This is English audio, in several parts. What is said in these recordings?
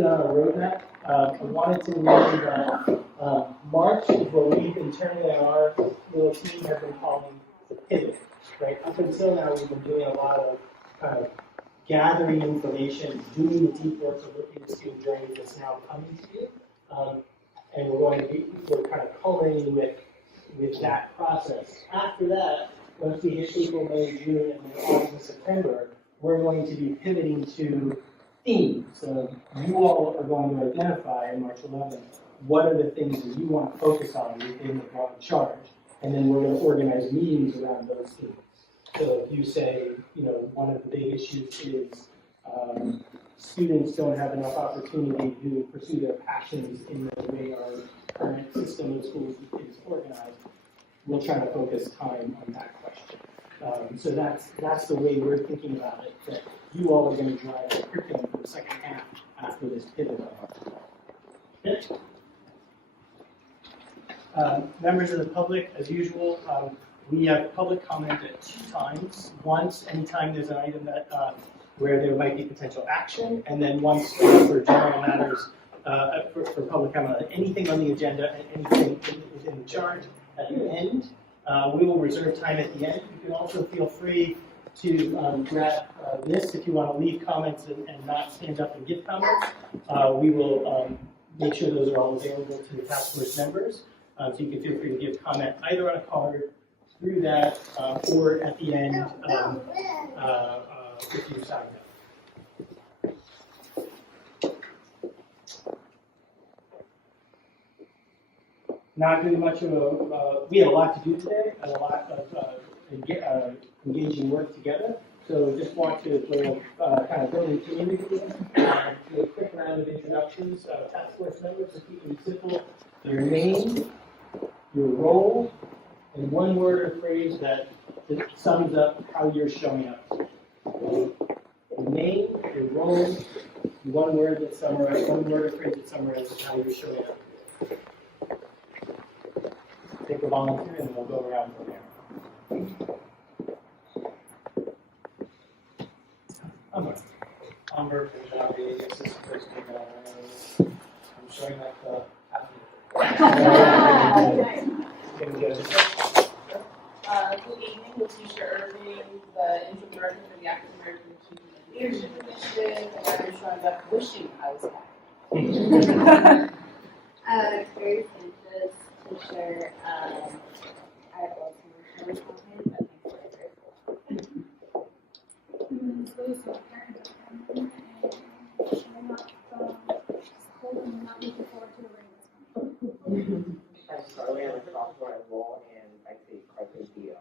quickly on our roadmap, I wanted to mention that March is what we've internally on our little team have been calling the pivot, right? Up until now, we've been doing a lot of kind of gathering information, doing the deep work of looking at the student journey that's now coming to you. And we're kind of culminating with that process. After that, once we hit April, May, June, and then August and September, we're going to be pivoting to themes. So you all are going to identify on March 11th what are the things that you want to focus on within the broad charge, and then we're going to organize meetings around those themes. So if you say, one of the big issues is students don't have enough opportunity to pursue their passions in the way our current system of schools is organized, we'll try to focus time on that question. So that's the way we're thinking about it, that you all are going to drive the curriculum for the second half after this pivot. Okay. Members of the public, as usual, we have public comment at 2 times. Once, anytime there's an item that where there might be potential action, and then once for general matters, for public comment on anything on the agenda and anything within the charge at the end. We will reserve time at the end. You can also feel free to grab this if you want to leave comments and not stand up and give comments. We will make sure those are all available to the task force members. So you can feel free to give comment either on a card, through that, or at the end if you sign up. Not doing much of we had a lot to do today, and a lot of engaging work together. So just want to kind of build a community, do a quick round of introductions. Task force members, to keep it simple, your name, your role, and one word or phrase that sums up how you're showing up. Your name, your role, one word or phrase that summarizes how you're showing up. Take a volunteer and we'll go around from there. Amber from Johnny, assistant principal. I'm showing that Good evening, Laticia Erving, the interim director for the African American Achievement Leadership Initiative, and I'm showing up wishing I was back. Very anxious to share. I have lots of emotional content, but I'm very grateful. Louise Whitlock, parent of Kelemen, and showing up school and not looking forward to the rain. I'm Charlie, I'm a sophomore at Lowell, and I say Carpe Diem.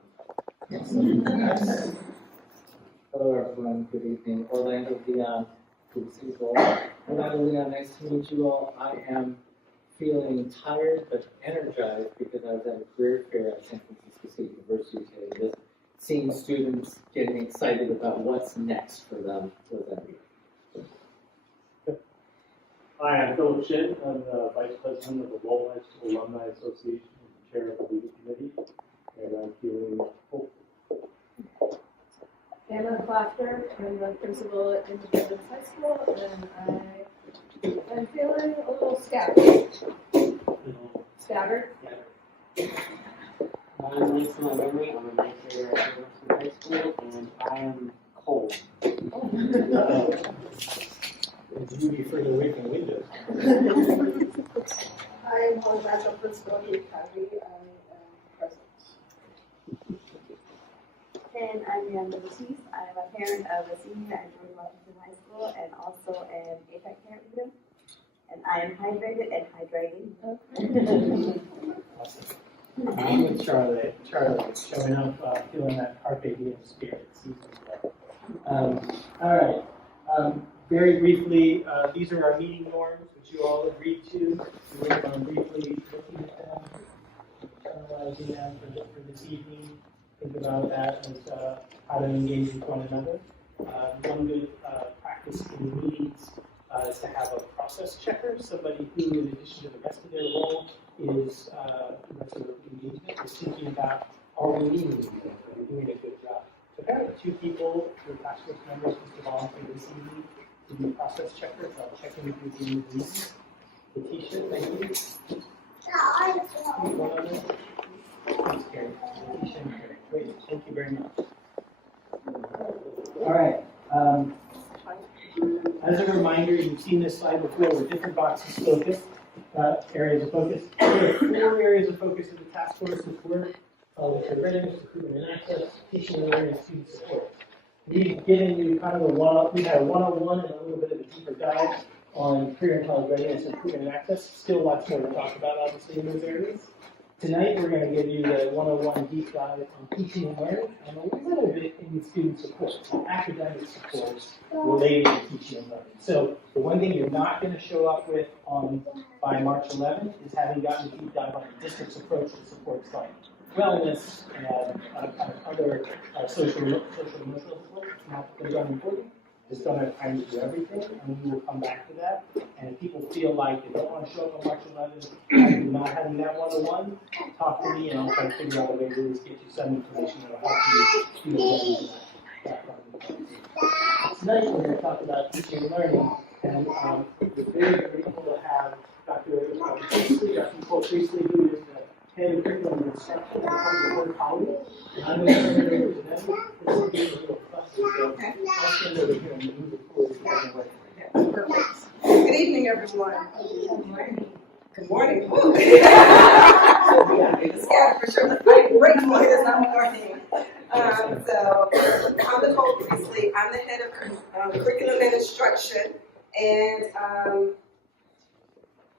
Hello everyone, good evening. Orlando Leon, good to see you all. Orlando Leon, nice to meet you all. I am feeling tired but energized because I was at a career fair at San Francisco State University today. Just seeing students getting excited about what's next for them with them. Hi, I'm Phil Shinn. I'm the Vice President of the Lowell High School Alumni Association and Chair of the Legal Committee, and I'm feeling hopeful. Anna Klafter, I'm the principal at Independence High School, and I am feeling a little scattered. Scattered? I'm Lisa Montgomery. I'm a ninth grader at Kelefors High School, and I am cold. Would you be further away from the window? I am Alexandra Principal at County. I am present. And I'm Joanna. I'm a parent of a senior at George Washington High School and also an APEC parent leader. And I am hydrated and hydrating. I'm with Charlotte. Charlotte's showing up, feeling that Carpe Diem spirit. All right. Very briefly, these are our meeting norms, which you all agreed to. We're going to briefly looking at them, internalizing them for this evening. Think about that as how to engage with one another. One good practice in the meetings is to have a process checker, somebody who, in addition to the rest of their role, is sort of engagement, is thinking about, are we meeting with you? Are we doing a good job? So kind of 2 people, 2 task force members, just to volunteer this evening to do process checkers. I'll check in with you, Louise. Laticia, thank you. One other. Thanks, Carrie. Laticia and Carrie. Great, thank you very much. All right. As a reminder, you've seen this slide before with different boxes focused, areas of focus. There are 4 areas of focus of the task force's work, which are readiness, recruitment and access, teaching and learning, and student support. We've given you kind of we've had a 101 and a little bit of a deeper dive on career and college readiness, recruitment and access. Still lots more to talk about, obviously, in those areas. Tonight, we're going to give you the 101 deep dive on teaching and learning, and a little bit in student support, so academic support related to teaching and learning. So the one thing you're not going to show up with by March 11th is having gotten a deep dive on the district's approach to supports like wellness and kind of other social emotional support. It's not those are important. Just don't have time to do everything, and we will come back to that. And if people feel like they don't want to show up on March 11th, after not having that 101, talk to me, and I'll try to figure out a way to at least get you some information that will help you do that problem. Tonight we're going to talk about teaching and learning, and we're very grateful to have Dr. Priestley, Dr. Nicole Priestley, who is the head of curriculum instruction and part of her colleague. And I'm going to turn it over to them. This will be a little fussy, so I'll stand over here and move it forward to the way. Perfect. Good evening, everyone. Good morning. Yeah, for sure. I'm grateful it is not morning. So, I'm Nicole Priestley. I'm the head of Curriculum and Instruction. And,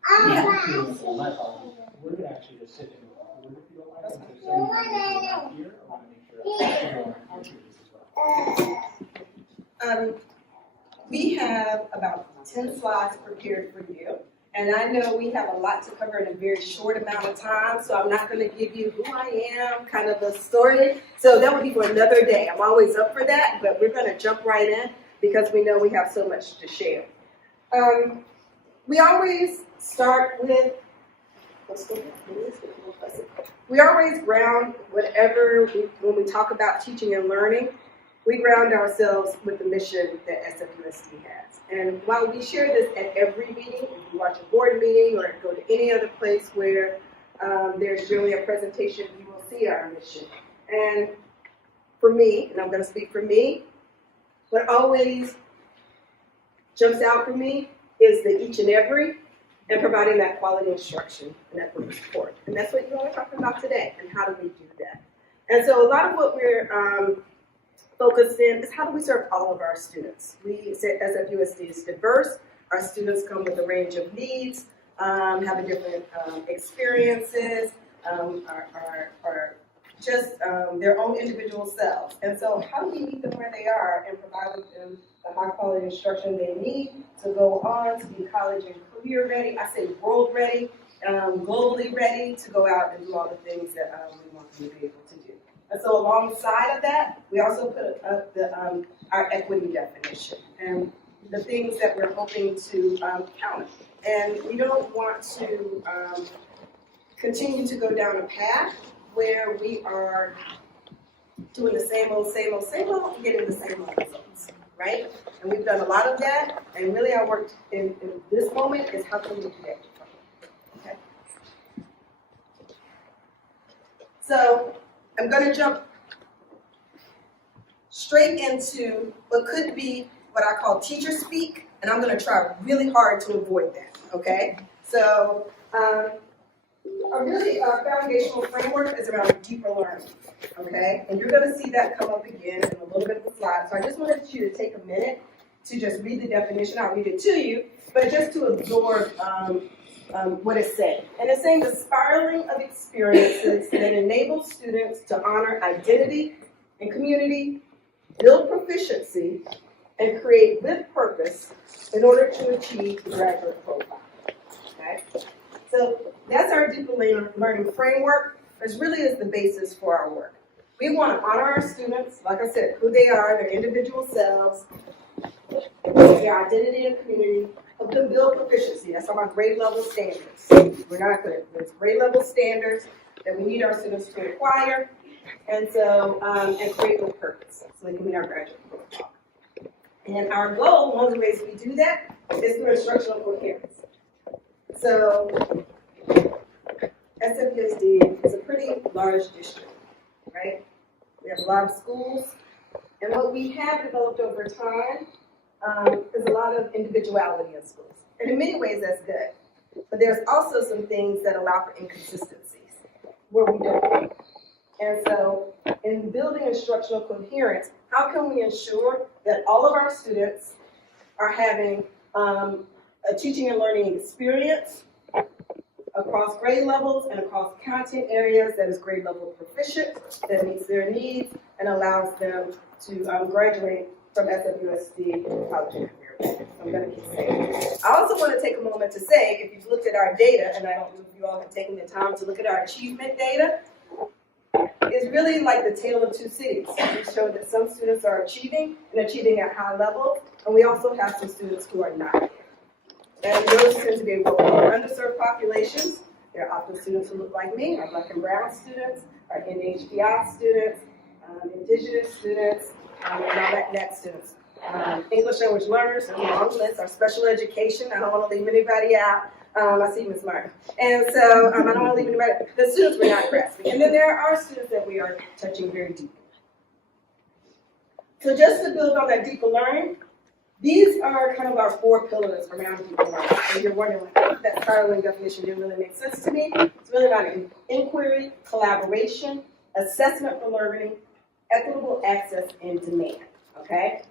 My apologies. We're going to actually just sit in the forward if you don't mind. So somebody not here, I want to make sure I'm here as well. We have about 10 slides prepared for you. And I know we have a lot to cover in a very short amount of time, so I'm not going to give you who I am, kind of a story. So that would be for another day. I'm always up for that, but we're going to jump right in because we know we have so much to share. We always start with, we always ground when we talk about teaching and learning, we ground ourselves with the mission that SFUSD has. And while we share this at every meeting, if you watch a board meeting or go to any other place where there's generally a presentation, you will see our mission. And for me, and I'm going to speak for me, what always jumps out for me is the each and every and providing that quality instruction and that group support. And that's what you all are talking about today, and how do we do that? And so a lot of what we're focused in is how do we serve all of our students? We say SFUSD is diverse. Our students come with a range of needs, having different experiences, are just their own individual selves. And so how do we meet them where they are and provide them the high quality instruction they need to go on to be college and career ready, I say world ready, globally ready to go out and do all the things that we want them to be able to do. And so alongside of that, we also put up our equity definition and the things that we're hoping to counter. And we don't want to continue to go down a path where we are doing the same old, and getting the same old results, right? And we've done a lot of that, and really our work in this moment is how can we connect, okay? So I'm going to jump straight into what could be what I call teacher speak, and I'm going to try really hard to avoid that, okay? So our foundational framework is around deeper learning, okay? And you're going to see that come up again in a little bit of the slide. So I just wanted you to take a minute to just read the definition. I'll read it to you, but just to absorb what it's saying. And it's saying the spiraling of experiences that enable students to honor identity and community, build proficiency, and create with purpose in order to achieve the graduate profile, okay? So that's our deeper learning framework, which really is the basis for our work. We want to honor our students, like I said, who they are, their individual selves, their identity and community, help them build proficiency. That's our grade level standards. We're not good. There's grade level standards that we need our students to acquire, and so and create with purpose, so they can meet our graduate profile. And our goal, one of the ways we do that, is through instructional coherence. So SFUSD is a pretty large district, right? We have a lot of schools, and what we have developed over time is a lot of individuality in schools. And in many ways, that's good. But there's also some things that allow for inconsistencies where we don't. And so in building instructional coherence, how can we ensure that all of our students are having a teaching and learning experience across grade levels and across content areas that is grade level proficient, that meets their needs, and allows them to graduate from SFUSD college and career. So I'm going to keep saying it. I also want to take a moment to say, if you've looked at our data, and I don't know if you all have taken the time to look at our achievement data, it's really like the tale of two cities. We show that some students are achieving and achieving at high levels, and we also have some students who are not there. And those tend to be what we call underserved populations. They're often students who look like me, our Black and Brown students, our NHBI students, Indigenous students, and our Latinx students. English language learners, and long list, our special education. I don't want to leave anybody out. I see Ms. Martin. And so I don't want to leave anybody out. The students we're not grasping. And then there are students that we are touching very deeply. So just to build on that deeper learning, these are kind of our 4 pillars around deeper learning. And you're wondering, like, that title definition didn't really make sense to me. It's really about inquiry, collaboration, assessment for learning, equitable access, and demand. Okay?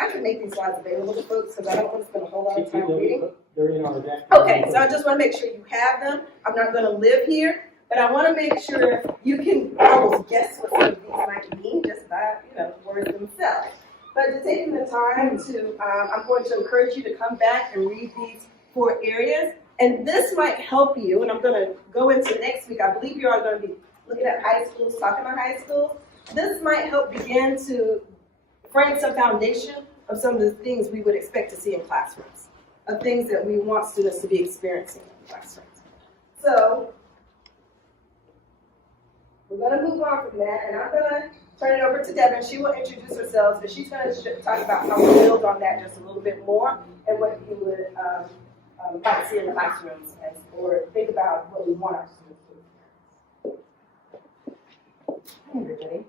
I can make these slides available to folks because I don't want to spend a whole lot of time reading. They're in our deck. Okay, so I just want to make sure you have them. I'm not going to live here, but I want to make sure you can almost guess what some of these might mean just by, the words themselves. But to taking the time to, I'm going to encourage you to come back and read these 4 areas. And this might help you, and I'm going to go into next week. I believe you are going to be looking at high schools, talking about high schools. This might help begin to frame some foundation of some of the things we would expect to see in classrooms, of things that we want students to be experiencing in classrooms. So we're going to move on from that, and I'm going to turn it over to Devin. She will introduce herself, but she's going to talk about how we build on that just a little bit more and what you would like to see in the classrooms or think about what we want our students to do. Hi, everybody.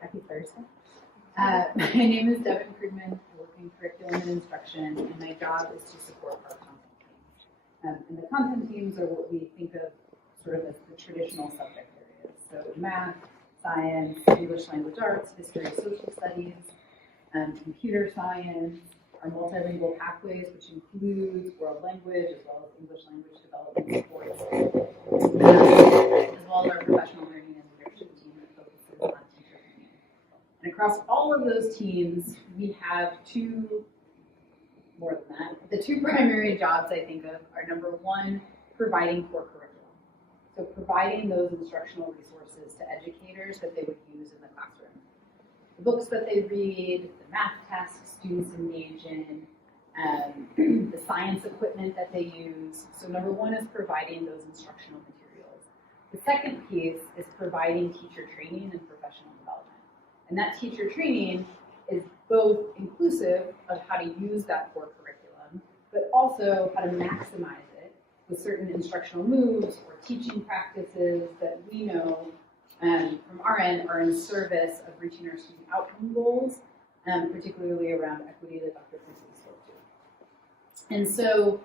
Happy Thursday. My name is Devin Krugman. I work in Curriculum and Instruction, and my job is to support our content teams. And the content teams are what we think of sort of as the traditional subject areas. So math, science, English language arts, history, social studies, computer science, our multilingual pathways, which includes world language as well as English language development supports, as well as our professional learning and leadership team that focuses on teacher training. And across all of those teams, we have more than that. The 2 primary jobs I think of are, number 1, providing core curriculum. So providing those instructional resources to educators that they would use in the classroom. The books that they read, the math tasks students engage in, the science equipment that they use. So number 1 is providing those instructional materials. The second piece is providing teacher training and professional development. And that teacher training is both inclusive of how to use that core curriculum, but also how to maximize it with certain instructional moves or teaching practices that we know from our end are in service of reaching our student outcome goals, particularly around equity that Dr. Priestley spoke to. And so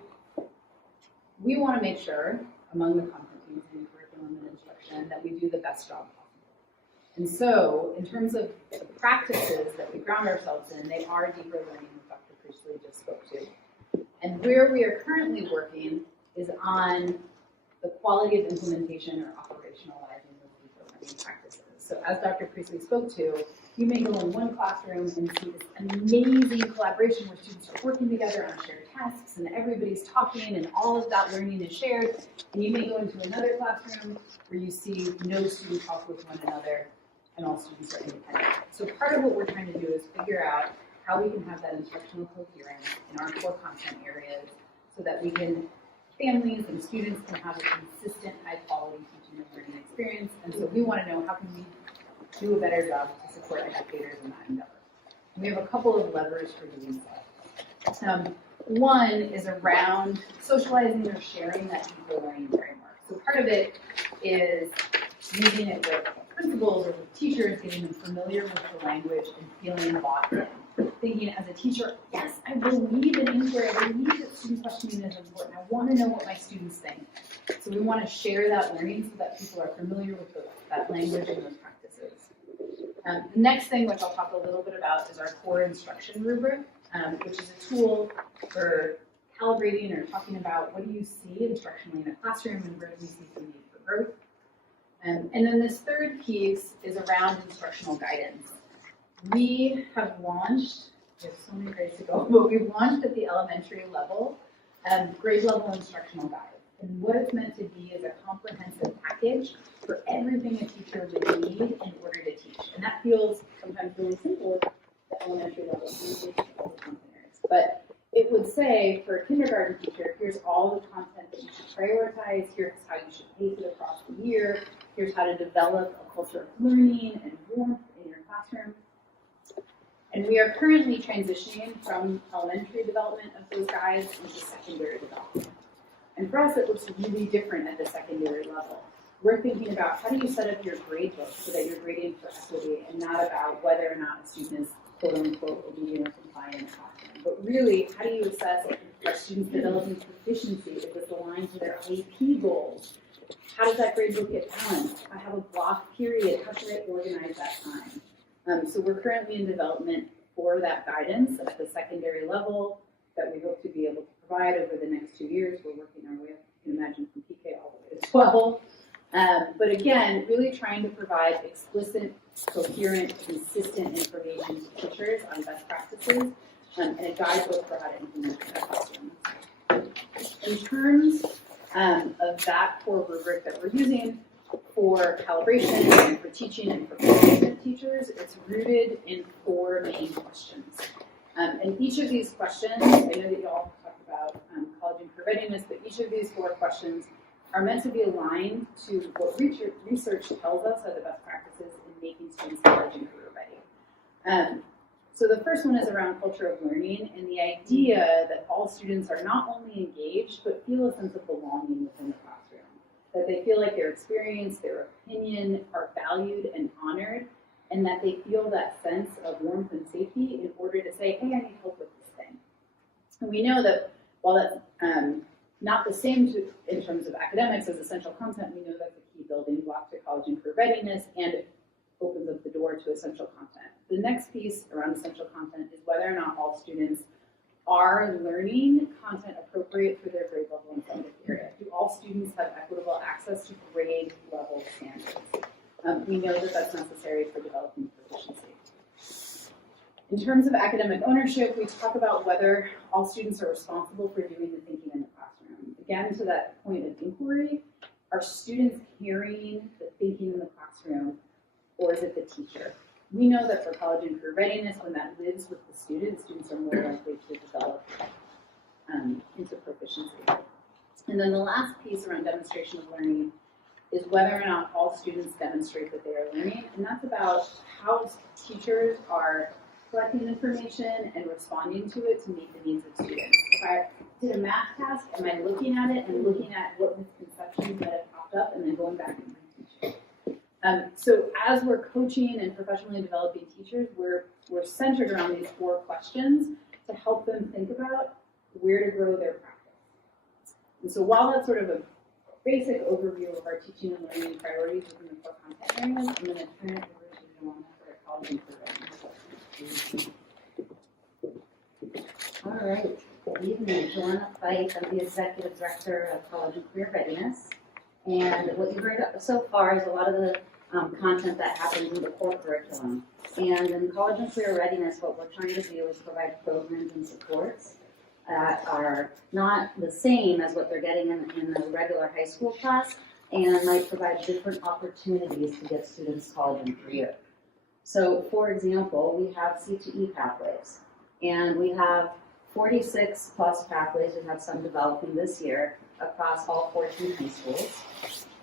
we want to make sure, among the content teams in curriculum and instruction, that we do the best job possible. And so, in terms of the practices that we ground ourselves in, they are deeper learning that Dr. Priestley just spoke to. And where we are currently working is on the quality of implementation or operationalizing those deeper learning practices. So as Dr. Priestley spoke to, you may go in one classroom and see this amazing collaboration where students are working together on shared tasks and everybody's talking and all of that learning is shared. And you may go into another classroom where you see no student talk with one another and all students are independent. So part of what we're trying to do is figure out how we can have that instructional coherence in our core content areas so that families and students can have a consistent, high-quality teaching and learning experience. And so we want to know how can we do a better job to support educators in that endeavor. We have a couple of levers for doing so. One is around socializing or sharing that deeper learning framework. So part of it is using it with principals or with teachers, getting them familiar with the language and feeling bought in. Thinking as a teacher, yes, I believe in inquiry, I believe that student questioning is important. I want to know what my students think. So we want to share that learning so that people are familiar with that language and those practices. The next thing, which I'll talk a little bit about, is our core instruction rubric, which is a tool for calibrating or talking about what do you see instructionally in a classroom and where do we see the need for growth. And then this third piece is around instructional guidance. We have launched, there's so many grades to go, but we've launched at the elementary level grade level instructional guide. And what it's meant to be is a comprehensive package for everything a teacher would need in order to teach. And that feels sometimes really simple at the elementary level, but it would say for a kindergarten teacher, here's all the content that you should prioritize, here's how you should pace it across the year, here's how to develop a culture of learning and warmth in your classroom. And we are currently transitioning from elementary development of those guides into secondary development. And for us, it looks really different at the secondary level. We're thinking about how do you set up your grade book so that you're grading for equity and not about whether or not a student is quote unquote obedient or compliant in the classroom. But really, how do you assess are students developing proficiency? Is this aligned to their IEP goals? How does that grade book get balanced? If I have a block period, how should I organize that time? So we're currently in development for that guidance at the secondary level that we hope to be able to provide over the next 2 years. We're working our way up, you can imagine, from PK all the way to 12. But again, really trying to provide explicit, coherent, consistent information to teachers on best practices and a guidebook for how to implement in their classroom. In terms of that core rubric that we're using for calibration and for teaching and for coaching teachers, it's rooted in 4 main questions. And each of these questions, I know that you all talked about college and career readiness, but each of these 4 questions are meant to be aligned to what research tells us are the best practices in making students college and career ready. So the first one is around culture of learning and the idea that all students are not only engaged, but feel a sense of belonging within the classroom. That they feel like their experience, their opinion are valued and honored, and that they feel that sense of warmth and safety in order to say, hey, I need help with this thing. And we know that while that's not the same in terms of academics as essential content, we know that's a key building block to college and career readiness, and it opens up the door to essential content. The next piece around essential content is whether or not all students are learning content appropriate for their grade level and subject area. Do all students have equitable access to grade level standards? We know that that's necessary for developing proficiency. In terms of academic ownership, we talk about whether all students are responsible for doing the thinking in the classroom. Again, to that point of inquiry, are students carrying the thinking in the classroom, or is it the teacher? We know that for college and career readiness, when that lives with the students are more likely to develop into proficiency. And then the last piece around demonstration of learning is whether or not all students demonstrate that they are learning, and that's about how teachers are collecting information and responding to it to meet the needs of students. If I did a math task, am I looking at it and looking at what misconceptions that have popped up and then going back and reteaching? So as we're coaching and professionally developing teachers, we're centered around these 4 questions to help them think about where to grow their practice. And so while that's sort of a basic overview of our teaching and learning priorities within the core content areas, I'm going to turn it over to Joanna for a college and career readiness. All right. Good evening. Joanna Fein. I'm the Executive Director of College and Career Readiness. And what you've heard so far is a lot of the content that happens in the core curriculum. And in College and Career Readiness, what we're trying to do is provide programs and supports that are not the same as what they're getting in the regular high school class, and might provide different opportunities to get students college and career. So, for example, we have CTE pathways, and we have 46 plus pathways. We have some developing this year across all 14 high schools.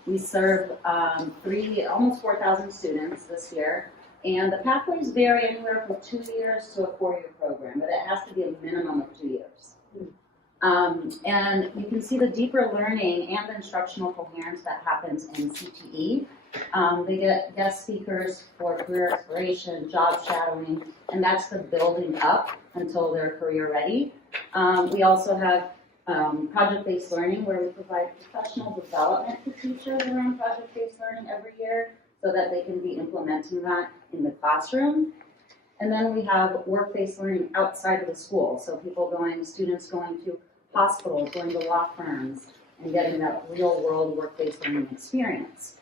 We serve almost 4,000 students this year And the pathways vary anywhere from 2 years to a 4-year program, but it has to be a minimum of 2 years. And you can see the deeper learning and the instructional coherence that happens in CTE. They get guest speakers for career exploration, job shadowing, and that's the building up until they're career ready. We also have project-based learning where we provide professional development to teachers around project-based learning every year so that they can be implementing that in the classroom. And then we have work-based learning outside of the school. So students going to hospitals, going to law firms, and getting that real-world work-based learning experience.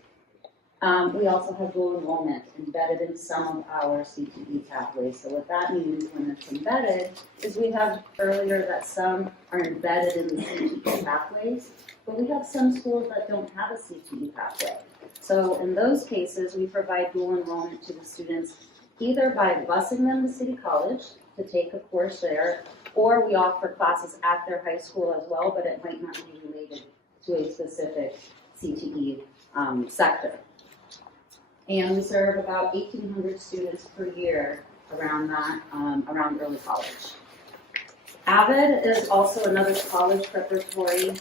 We also have dual enrollment embedded in some of our CTE pathways. So what that means when it's embedded is we have earlier that some are embedded in the CTE pathways, but we have some schools that don't have a CTE pathway. So in those cases, we provide dual enrollment to the students either by busing them to City College to take a course there, or we offer classes at their high school as well, but it might not be related to a specific CTE sector. And we serve about 1,800 students per year around that, around early college. AVID is also another college preparatory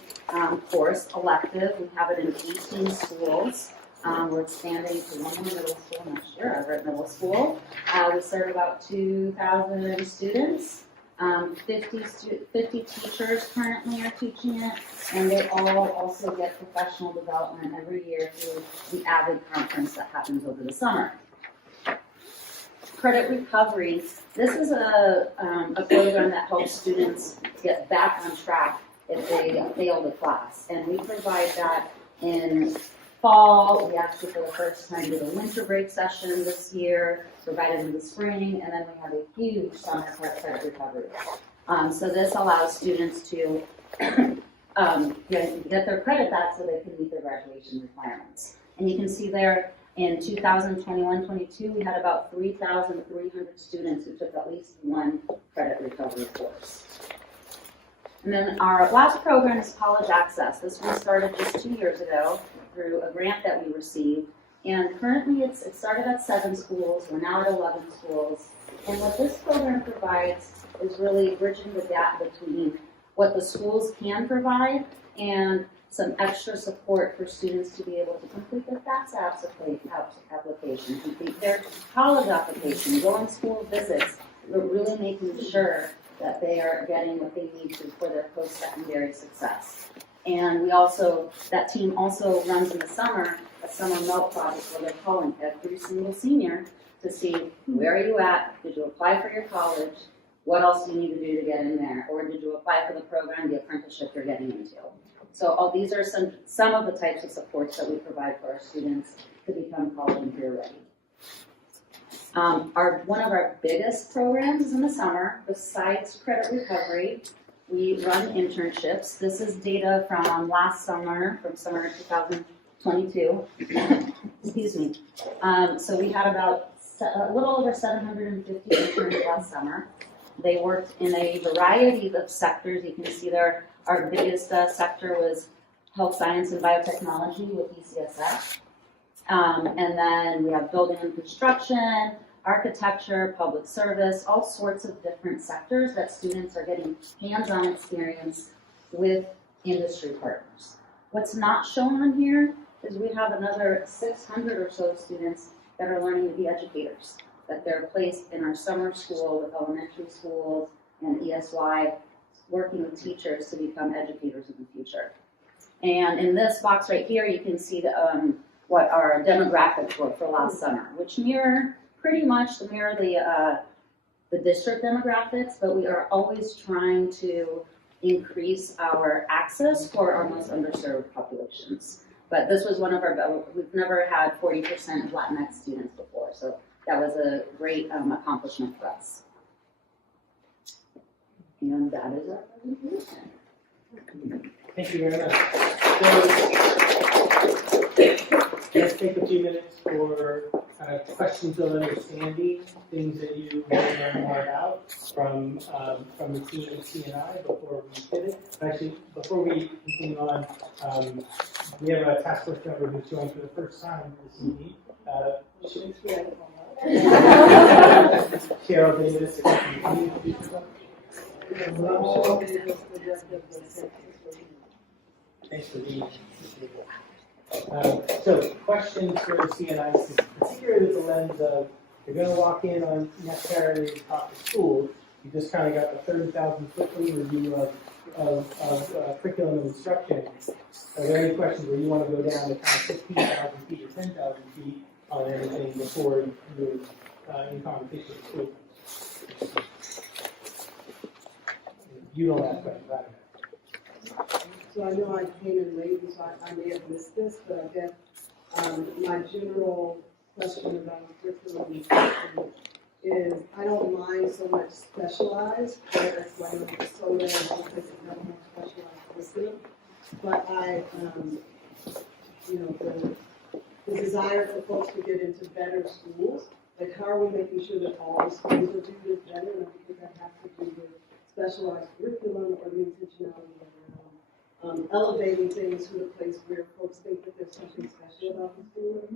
course, elective. We have it in 18 schools. We're expanding to one more middle school next year, over at middle school. We serve about 2,000 students. 50 teachers currently are teaching it, and they all also get professional development every year through the AVID conference that happens over the summer. Credit recovery. This is a program that helps students get back on track if they failed a class, and we provide that in fall. We actually for the first time did a winter break session this year, provided in the spring, and then we have a huge summer credit recovery. So this allows students to get their credit back so they can meet their graduation requirements. And you can see there in 2021-22, we had about 3,300 students who took at least one credit recovery course. And then our last program is College Access. This one started just 2 years ago through a grant that we received. And currently it started at 7 schools, we're now at 11 schools. And what this program provides is really bridging the gap between what the schools can provide and some extra support for students to be able to complete their FAFSA application, complete their college application, go on school visits, but really making sure that they are getting what they need to for their post-secondary success. And we also, that team also runs in the summer a summer melt project where they're calling every single senior to see where are you at, did you apply for your college, what else do you need to do to get in there, or did you apply for the program, the apprenticeship you're getting into. So all these are some of the types of supports that we provide for our students to become college and career ready. One of our biggest programs is in the summer. Besides credit recovery, we run internships. This is data from last summer, from summer 2022. Excuse me. So we had about a little over 750 interns last summer. They worked in a variety of sectors. You can see there our biggest sector was health science and biotechnology with ECSF. And then we have building and construction, architecture, public service, all sorts of different sectors that students are getting hands-on experience with industry partners. What's not shown on here is we have another 600 or so students that are learning to be educators, that they're placed in our summer school with elementary schools and ESY, working with teachers to become educators in the future. And in this box right here, you can see what our demographics were for last summer, which pretty much mirror the district demographics, but we are always trying to increase our access for our most underserved populations. But this was one of we've never had 40% of Latinx students before, so that was a great accomplishment for us. And that is our presentation. Thank you very much. So, let's take a few minutes for questions of understanding, things that you want to learn more about from the team at CNI before we pivot? Actually, before we continue on, we have a task force member who's joined for the first time this evening. Sheryl Davis. Thanks for being here. So, questions for CNI, particularly with the lens of you're going to walk in on next Saturday to talk to schools. You just kind of got the 30,000-foot review of curriculum and instruction. Are there any questions where you want to go down to kind of 15,000 feet or 10,000 feet on everything before you're in conversation with schools? You don't ask questions, I don't. So I know I came in late, so I may have missed this, but I guess my general question about curriculum instruction is I don't mind so much specialized, right? That's why I'm so many places have more specialized curriculum. But the desire for folks to get into better schools, like how are we making sure that all the schools are doing this better? And I think that has to do with specialized curriculum or the intentionality around elevating things to the place where folks think that there's something special about the school.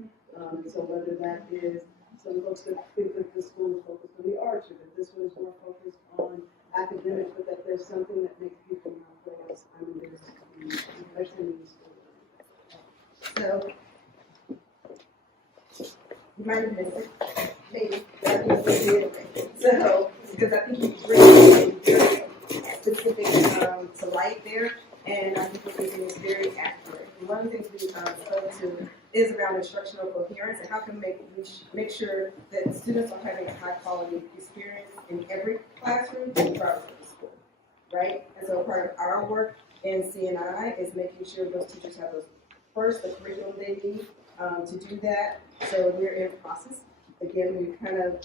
So whether that is some folks that think that the school is focused on the arts, or that this one is more focused on academics, but that there's something that makes people not focus on this attending school. So, you might have missed it, maybe, that was the real thing. So, because I think you bring it very specific to light there, and I think what you're doing is very accurate. And one of the things we spoke to is around instructional coherence and how can we make sure that students are having a high quality experience in every classroom regardless of the school, right? And so part of our work in CNI is making sure those teachers have the curriculum they need to do that. So we're in process. Again, we've kind of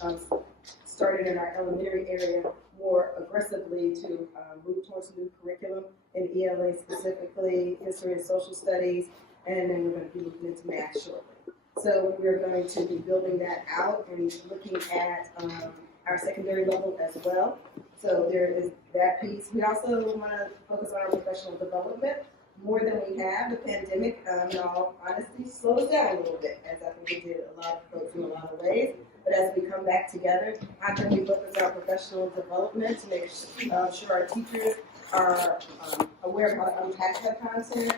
started in our elementary area more aggressively to move towards new curriculum in ELA specifically, history and social studies, and then we're going to be moving into math shortly. So we're going to be building that out and looking at our secondary level as well. So there is that piece. We also want to focus on our professional development more than we have. The pandemic, in all honesty, slowed us down a little bit, as I think it did a lot of folks in a lot of ways. But as we come back together, how can we focus our professional development to make sure our teachers are aware of how to unpack that content,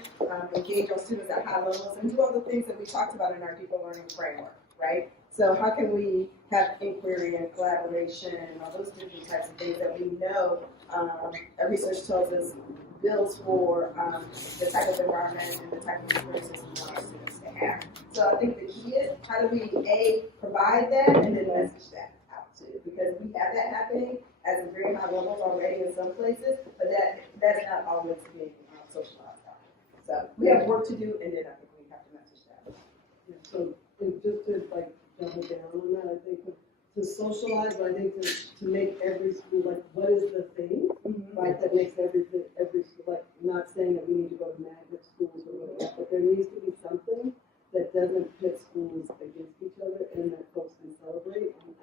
engage our students at high levels, and do all the things that we talked about in our people learning framework, right? So how can we have inquiry and collaboration and all those different types of things that we know research tells us builds for the type of environment and the type of experiences we want our students to have. So I think the key is how do we, provide that and then message that out too, because we have that happening at a very high levels already in some places, but that's not always being socialized out. So we have work to do, and then I think we have to message that. Yeah, so just to like double down on that, I think to socialize, but I think to make every school, like, what is the thing, right, that makes every school, like, not saying that we need to go to magnet schools or whatever, but there needs to be something that doesn't pit schools against each other and that folks can celebrate. And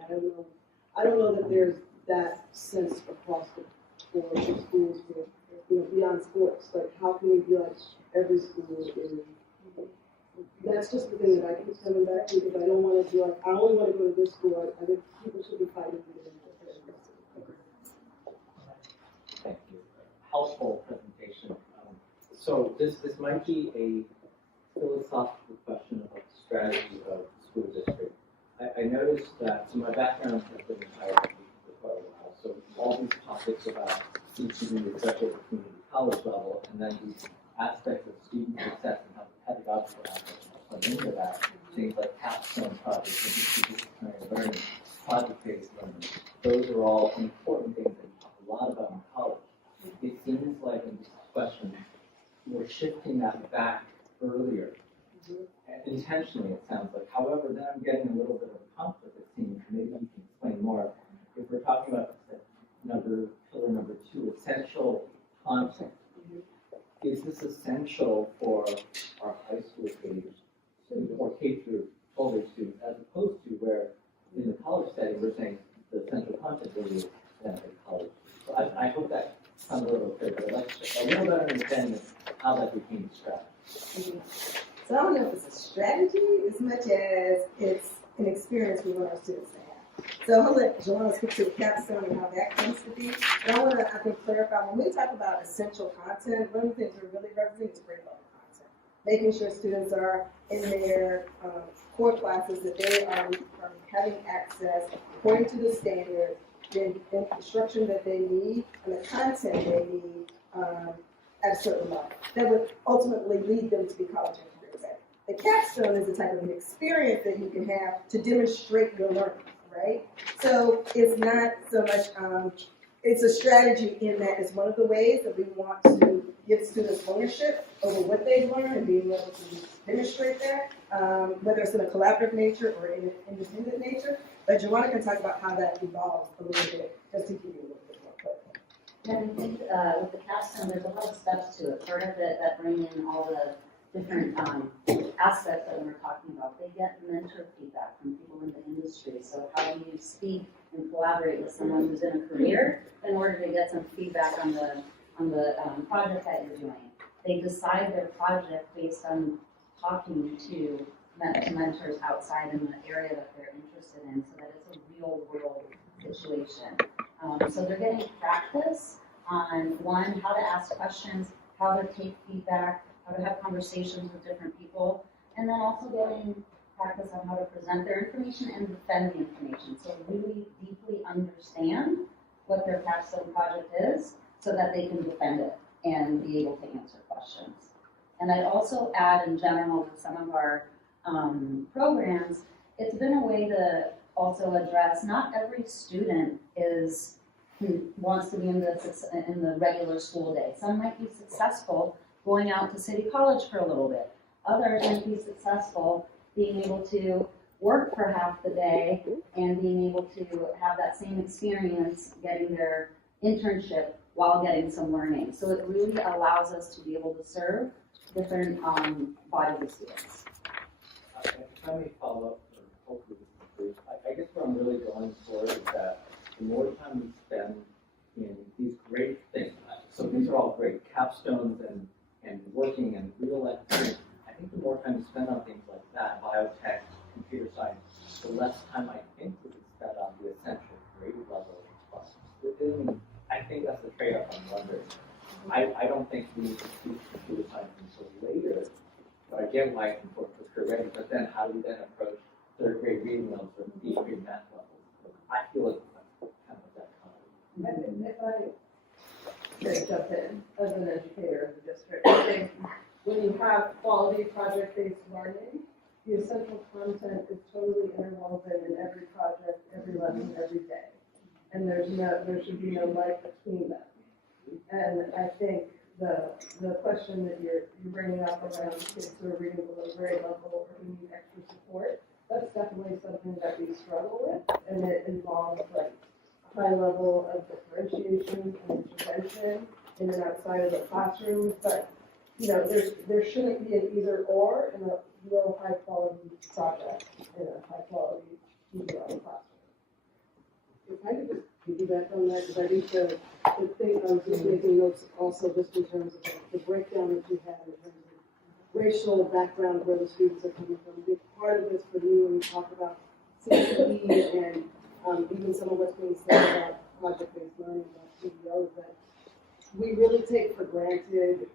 I don't know that there's that sense across the board for schools with, beyond sports. Like, how can we be like every school is? That's just the thing that I keep coming back to, because I don't want to be like, I only want to go to this school. I think people should be fighting for their interests. Thank you. Helpful presentation. So this might be a philosophical question about the strategy of the school district. I noticed that, so my background has been in higher education for quite a while, so all these topics about CTV, especially at the community college level, and then these aspects of student success and how the pedagogical aspects play into that, things like capstone projects, interdisciplinary learning, project-based learning, those are all important things that we talk a lot about in college. It seems like in this question, we're shifting that back earlier. Intentionally, it sounds like. However, then I'm getting a little bit of a conflict, it seems. Maybe you can explain more. If we're talking about pillar number 2, essential content, is this essential for our high school age students or K through 12 age students, as opposed to if it's a strategy as much as it's an experience we want our students to have. So I'll let Joanna speak to the capstone and how that comes to be. But I want to, I think, clarify, when we talk about essential content, one of the things we're really referencing is grade level content. Making sure students are in their core classes, that they are having access according to the standards, the instruction that they need, and the content they need at a certain level. That would ultimately lead them to be college and career ready. The capstone is the type of an experience that you can have to demonstrate your learning, right? So it's not so much, it's a strategy in that it's one of the ways that we want to give students ownership over what they've learned and being able to demonstrate that, whether it's in a collaborative nature or in an independent nature. But Joanna can talk about how that evolves a little bit, just to give you a little bit more clarity. And I think with the capstone, there's a lot of steps to it. Part of it that bring in all the different aspects that we're talking about. They get mentor feedback from people in the industry. So how do you speak and collaborate with someone who's in a career in order to get some feedback on the project that you're doing? They decide their project based on talking to mentors outside in the area that they're interested in, so that it's a real world situation. So they're getting practice on, one, how to ask questions, how to take feedback, how to have conversations with different people, and then also getting practice on how to present their information and defend the information. So really deeply understand what their capstone project is so that they can defend it and be able to answer questions. And I'd also add in general with some of our programs, it's been a way to also address not every student wants to be in the regular school day. Some might be successful going out to City College for a little bit. Others might be successful being able to work for half the day and being able to have that same experience getting their internship while getting some learning. So it really allows us to be able to serve different bodies of students. If I may follow up, or hopefully this is brief, I guess what I'm really going for is that the more time we spend in these great things, so these are all great capstones and working and real life experience, I think the more time we spend on things like that, biotech, computer science, the less time I think we can spend on the essential grade level classes. I think that's the trade-off I'm wondering. I don't think we need to teach computer science until later, but I get why it's important for career ready, but then how do we then approach third grade reading levels or eighth grade math levels? I feel like that's kind of that kind of. If I could jump in as an educator in the district, I think when you have quality project-based learning, the essential content is totally interwoven in every project, every lesson, every day. And there should be no light between them. And I think the question that you're bringing up around kids who are reading below grade level or who need extra support, that's definitely something that we struggle with, and it involves like a high level of differentiation and intervention in and outside of the classroom. But you know, there shouldn't be an either or in a real high quality project in a high quality classroom. If I could just piggyback on that, because I think the thing I was just making notes also just in terms of the breakdown that you had in terms of racial background where the students are coming from. A big part of this for me when you talk about CCE and even some of what's being said about project-based learning about CEOs, that we really take for granted,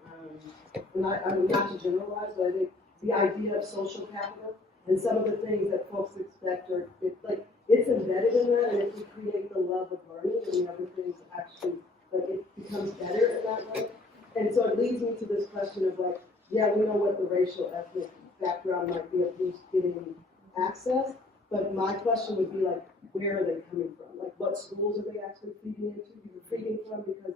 and I'm not to generalize, but I think the idea of social capital and some of the things that folks expect are, it's embedded in that, and if we create the love of learning, then the other things actually, it becomes better in that way. And so it leads me to this question of yeah, we know what the racial ethnic background might be of who's getting access, but my question would be where are they coming from? What schools are they actually feeding from? Because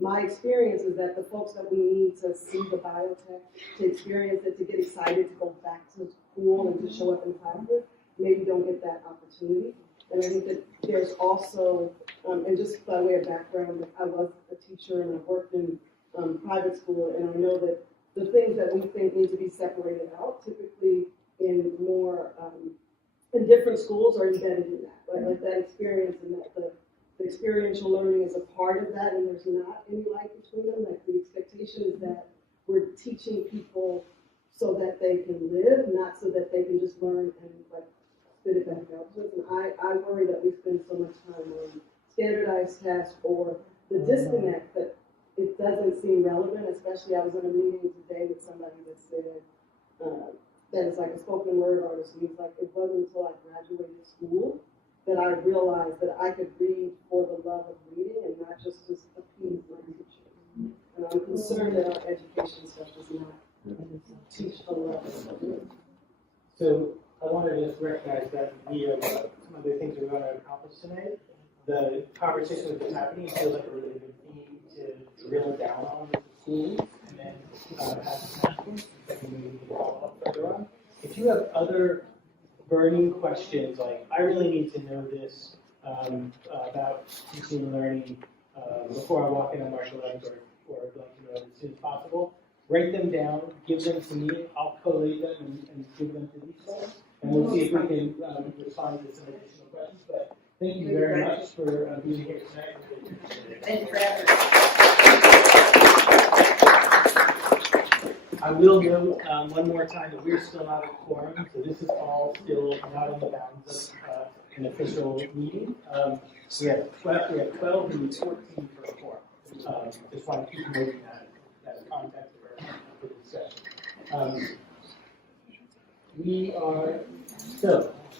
my experience is that the folks that we need to see the biotech, to experience it, to get excited to go back to school and to show up in classes, maybe don't get that opportunity. And I think that there's also, and just by way of background, I was a teacher and I worked in private school, and I know that the things that we think need to be separated out, typically in more, in different schools are embedded in that, right? Like that experience and that the experiential learning is a part of that, and there's not any light between them. Like the expectation is that we're teaching people so that they can live, but not so that they can just learn and like spit it back out. And I worry that we spend so much time on standardized tests or the disconnect that it doesn't seem relevant, especially I was in a meeting today with somebody that said that is like a spoken word artist, and he's like, it wasn't until I graduated school that I realized that I could read for the love of reading and not just appease my teacher. And I'm concerned that our education stuff does not teach a level of reading. So I want to just recognize that we have some of the things we're going to accomplish tonight. The conversation that's been happening feels like a really good theme to drill down on with the schools and then have some questions that we maybe can follow up further on. If you have other burning questions, like I really need to know this about teaching and learning before I walk in on March 11th, or I'd like to know as soon as possible, write them down, give them to me, I'll collate them and give them to these folks, and we'll see if we can respond to some additional questions. But thank you very much for being here tonight. Thank you for having us. I will note one more time that we're still not at quorum, so this is all still not in the bounds of an official meeting. We have 12 and 14 for a quorum. Just want to keep noting that context for this session.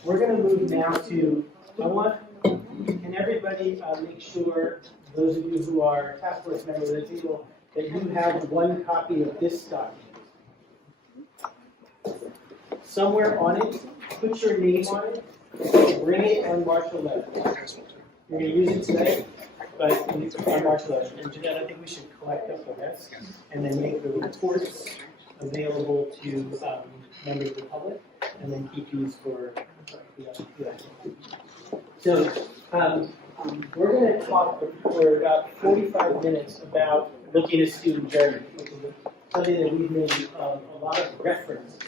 We're going to move now to, can everybody make sure, those of you who are task force members of the table, that you have one copy of this document. Somewhere on it, put your name on it, bring it on March 11th. You're going to use it today, but on March 11th. And Jeanette, I think we should collect up the rest and then make the reports available to members of the public, and then keep these for the other. So we're going to talk for about 45 minutes about looking at student journey, which is something that we've made a lot of reference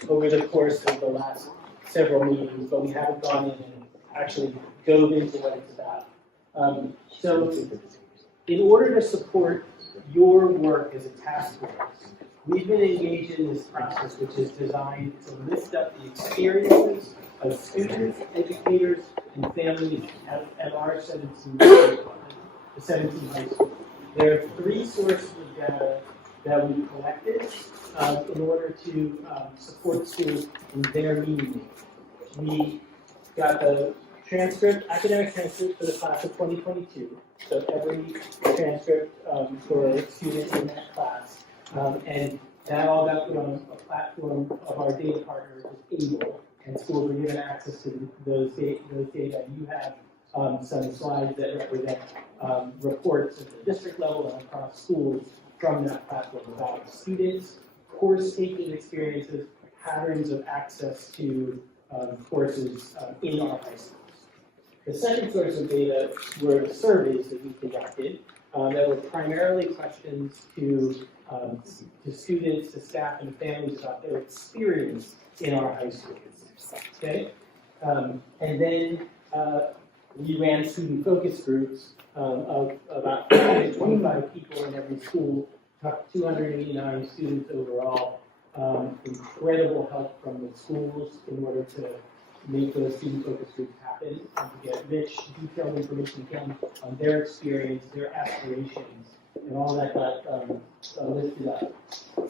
to over the course of the last several meetings, but we haven't gone in and actually dove into what it's about. So in order to support your work as a task force, we've been engaged in this process, which is designed to lift up the experiences of students, educators, and families at our 17 high schools. There are 3 sources of data that we collected in order to support schools in their meeting. We got the academic transcript for the class of 2022, so every transcript for students in that class, and that all got put on a platform of our data partners is Able, and schools were given access to those data. You have some slides that represent reports at the district level and across schools from that platform about students, course-taking experiences, patterns of access to courses in our high schools. The second source of data were the surveys that we conducted that were primarily questions to students, to staff, and families about their experience in our high schools. Okay, and then we ran student focus groups of about 25 people in every school, 289 students overall. Incredible help from the schools in order to make those student focus groups happen and to get rich, detailed information on their experience, their aspirations, and all that got lifted up.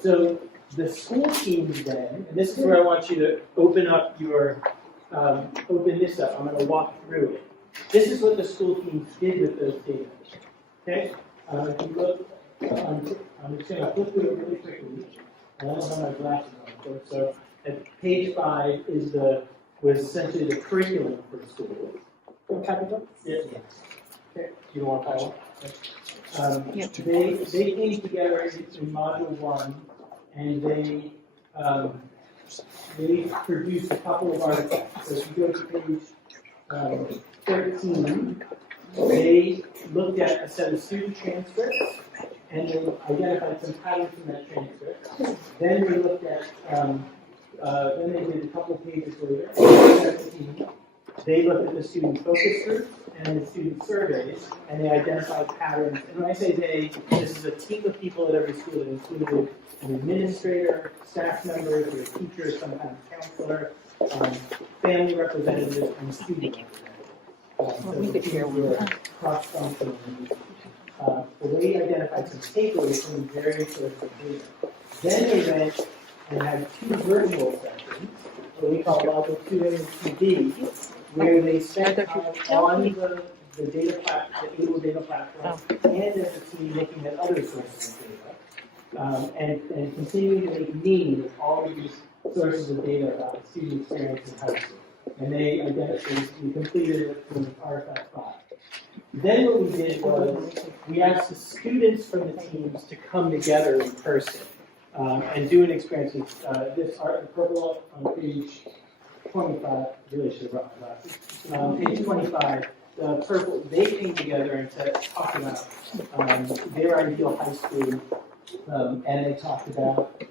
So the school teams then, and this is where I want you to open up your, open this up. I'm going to walk through it. This is what the school teams did with those data. Okay? If you look, I'm just going to flip through it really quickly. I don't have my glasses on, of course. So at page 5 was essentially the curriculum for school. Yes. Okay. You don't want to follow? They came together in module 1, and they produced a couple of articles. So if you go to page 13, they looked at a set of student transcripts, and they identified some patterns from that transcript. Then they looked at, then they did a couple of pages later, 17. they looked at the student focus groups and the student surveys, and they identified patterns. And when I say they, this is a team of people at every school that included an administrator, staff members, or a teacher, sometimes counselor, family representatives, and student representatives. So the teams were cross-functional. The way they identified some takeaways from the various sources of data. Then they went and had 2 virtual sessions, what we call Module 2A and 2B, where they spent time on the data platform, the ABLE data platform, and as a team looking at other sources of data, and continuing to make meaning with all of these sources of data about the student experience in high school. And they identified, we completed it with RFF 5. Then what we did was we asked the students from the teams to come together in person and do an experience. This art in purple on page 25, really should have brought my glasses. Page 25, the purple, they came together and talked about their ideal high school, and they talked about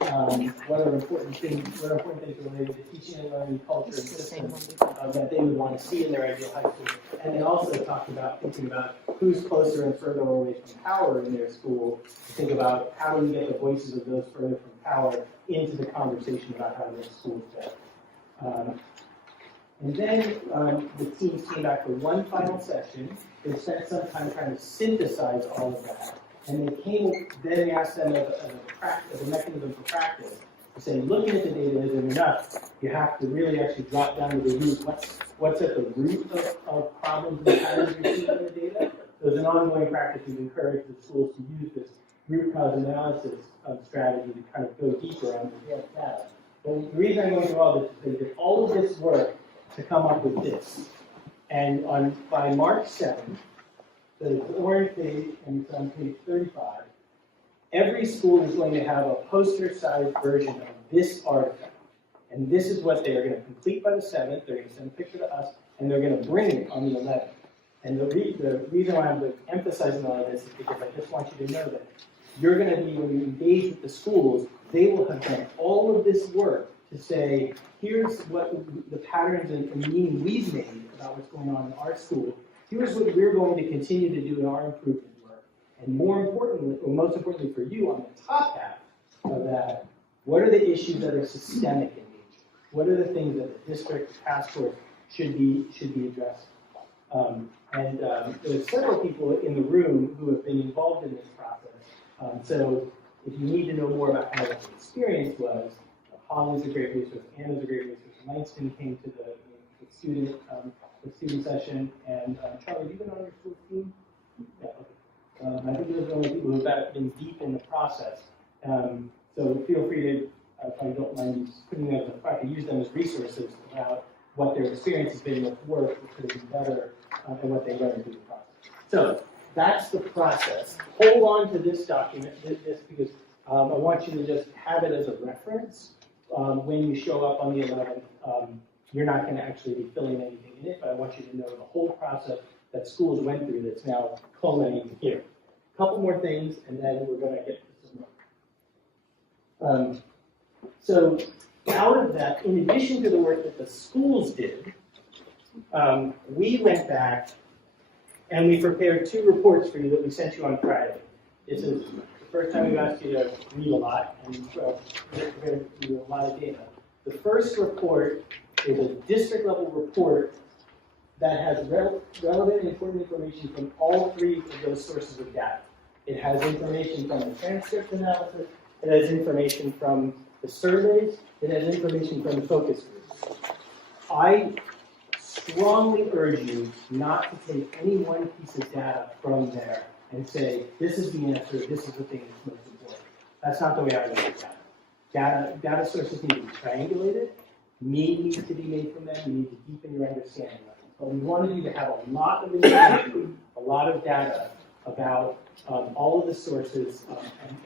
what are important things related to teaching and learning, culture, and systems that they would want to see in their ideal high school. And they also talked about thinking about who's closer and further away from power in their school, to think about how do we get the voices of those further from power into the conversation about how their schools fit. And then the teams came back for one final session. They spent some time trying to synthesize all of that. And then we asked them as a mechanism for practice to say, looking at the data isn't enough. You have to really actually drop down to the root. What's at the root of problems and patterns you're seeing in the data? So as an ongoing practice, we've encouraged the schools to use this root cause analysis strategy to kind of go deeper on the data. But the reason I'm going through all this is they did all of this work to come up with this. And by March 7th, the orange page, and it's on page 35, every school is going to have a poster-sized version of this artifact. And this is what they are going to complete by the 7th. They're going to send a picture to us, and they're going to bring it on the 11th. And the reason why I'm emphasizing all of this is because I just want you to know that you're going to be, when you engage with the schools, they will have done all of this work to say, here's what the patterns and meaning we've made about what's going on in our school. Here's what we're going to continue to do in our improvement work. And more importantly, or most importantly for you, on the top half of that, what are the issues that are systemic in nature? What are the things that the district task force should be addressing? There's several people in the room who have been involved in this process. So if you need to know more about how that experience was, Holly's a great resource, Anna's a great resource, Langston came to the student session, and Charlie, you've been on your school team? Yeah, okay. I think those are the only people who have been deep in the process. So feel free to, if I don't mind putting them as a front, to use them as resources about what their experience has been with work, what could have been better, and what they learned through the process. So that's the process. Hold on to this document, this because I want you to just have it as a reference. When you show up on the 11th, you're not going to actually be filling anything in it, but I want you to know the whole process that schools went through that's now culminating here. A couple more things, and then we're going to get to some more. So out of that, in addition to the work that the schools did, we went back and we prepared 2 reports for you that we sent you on Friday. This is the first time we've asked you to read a lot, and we're prepared to do a lot of data. The first report is a district-level report that has relevant and important information from all 3 of those sources of data. It has information from the transcript analysis, it has information from the surveys, it has information from the focus groups. I strongly urge you not to take any one piece of data from there and say, this is the answer, this is the thing that's most important. That's not the way I look at data. Data sources need to be triangulated, meaning needs to be made from them, you need to deepen your understanding of them. But we wanted you to have a lot of information, a lot of data about all of the sources,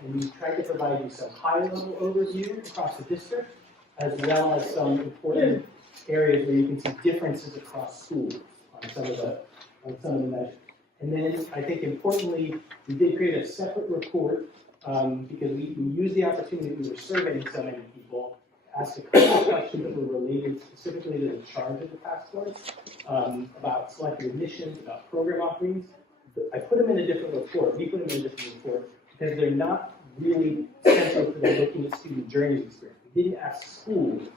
and we tried to provide you some high-level overview across the district, as well as some important areas where you can see differences across schools on some of the measures. And then I think importantly, we did create a separate report because we used the opportunity that we were surveying so many people asked a couple of questions that were related specifically to the charge of the task force, about selective admissions, about program offerings. I put them in a different report. We put them in a different report because they're not really central to the looking at student journey experience. We didn't ask schools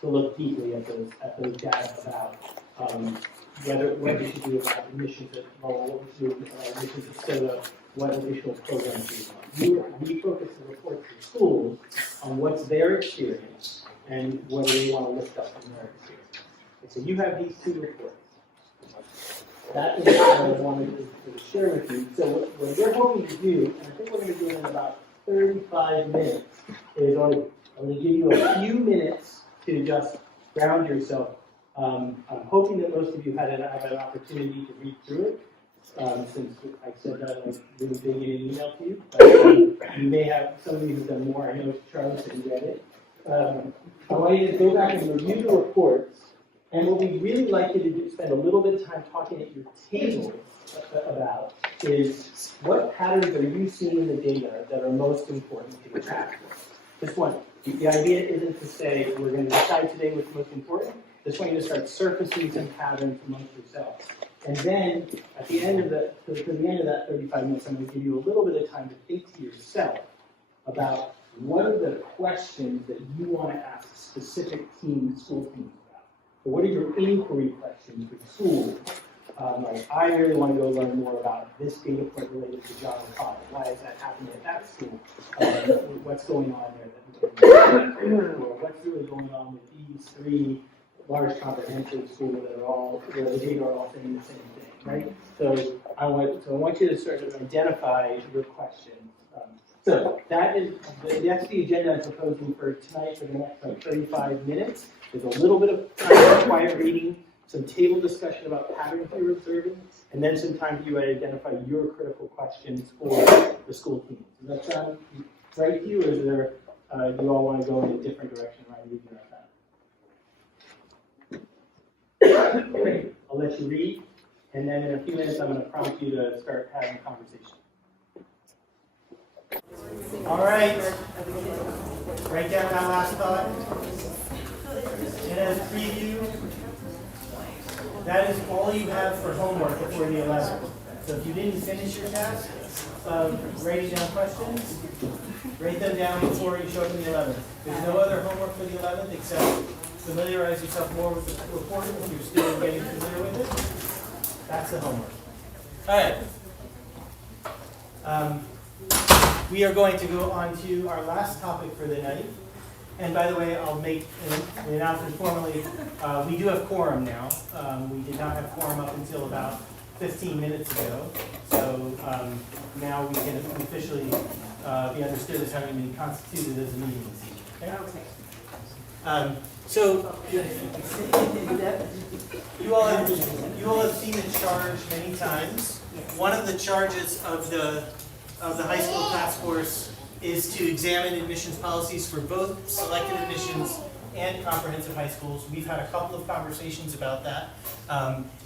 to look deeply at those data about what we should do about admissions at Lowell, what we should do about admissions at SOTA, what additional programs we want. We focus the report to schools on what's their experience and what do they want to lift up from their experience. And so you have these two reports. That is what I wanted to share with you. So what we're hoping to do, and I think we're going to do it in about 35 minutes, is I'm going to give you a few minutes to just ground yourself. I'm hoping that most of you have an opportunity to read through it, since I said that like really big in an email to you. But you may have, some of you have done more. I know Charles didn't get it. I want you to go back and review the reports. And what we really like you to do, spend a little bit of time talking at your table about is what patterns are you seeing in the data that are most important to your task force. This one, the idea isn't to say we're going to decide today what's most important. This one, you to start surfacing some patterns amongst yourselves. And then at the end of that 35 minutes, I'm going to give you a little bit of time to think to yourself about what are the questions that you want to ask specific school teams. So what are your inquiry questions for school? Like, I really want to go learn more about this data point related to John and Paul. Why is that happening at that school? What's going on there that we can or what's really going on with these three large comprehensive schools that are all, where the data are all saying the same thing, right? So I want you to sort of identify your questions. So that's the agenda I'm proposing for tonight for the next 35 minutes. There's a little bit of time for quiet reading, some table discussion about patterns you're observing, and then some time for you to identify your critical questions for the school team. Does that sound right to you, or is there, do you all want to go in a different direction while I'm reading our time? I'll let you read, and then in a few minutes I'm going to prompt you to start having a conversation. All right. Write down that last thought. And as a preview, that is all you have for homework before the 11th. So if you didn't finish your task of writing down questions, write them down before you show up on the 11th. There's no other homework for the 11th except familiarize yourself more with the report if you're still getting familiar with it. That's the homework. All right. We are going to go on to our last topic for the night. And by the way, I'll make an announcement formally. We do have quorum now. We did not have quorum up until about 15 minutes ago. So now we can officially be understood as having been constituted as a meeting this evening. Okay? So you all have seen the charge many times. One of the charges of the high school task force is to examine admissions policies for both selected admissions and comprehensive high schools. We've had a couple of conversations about that.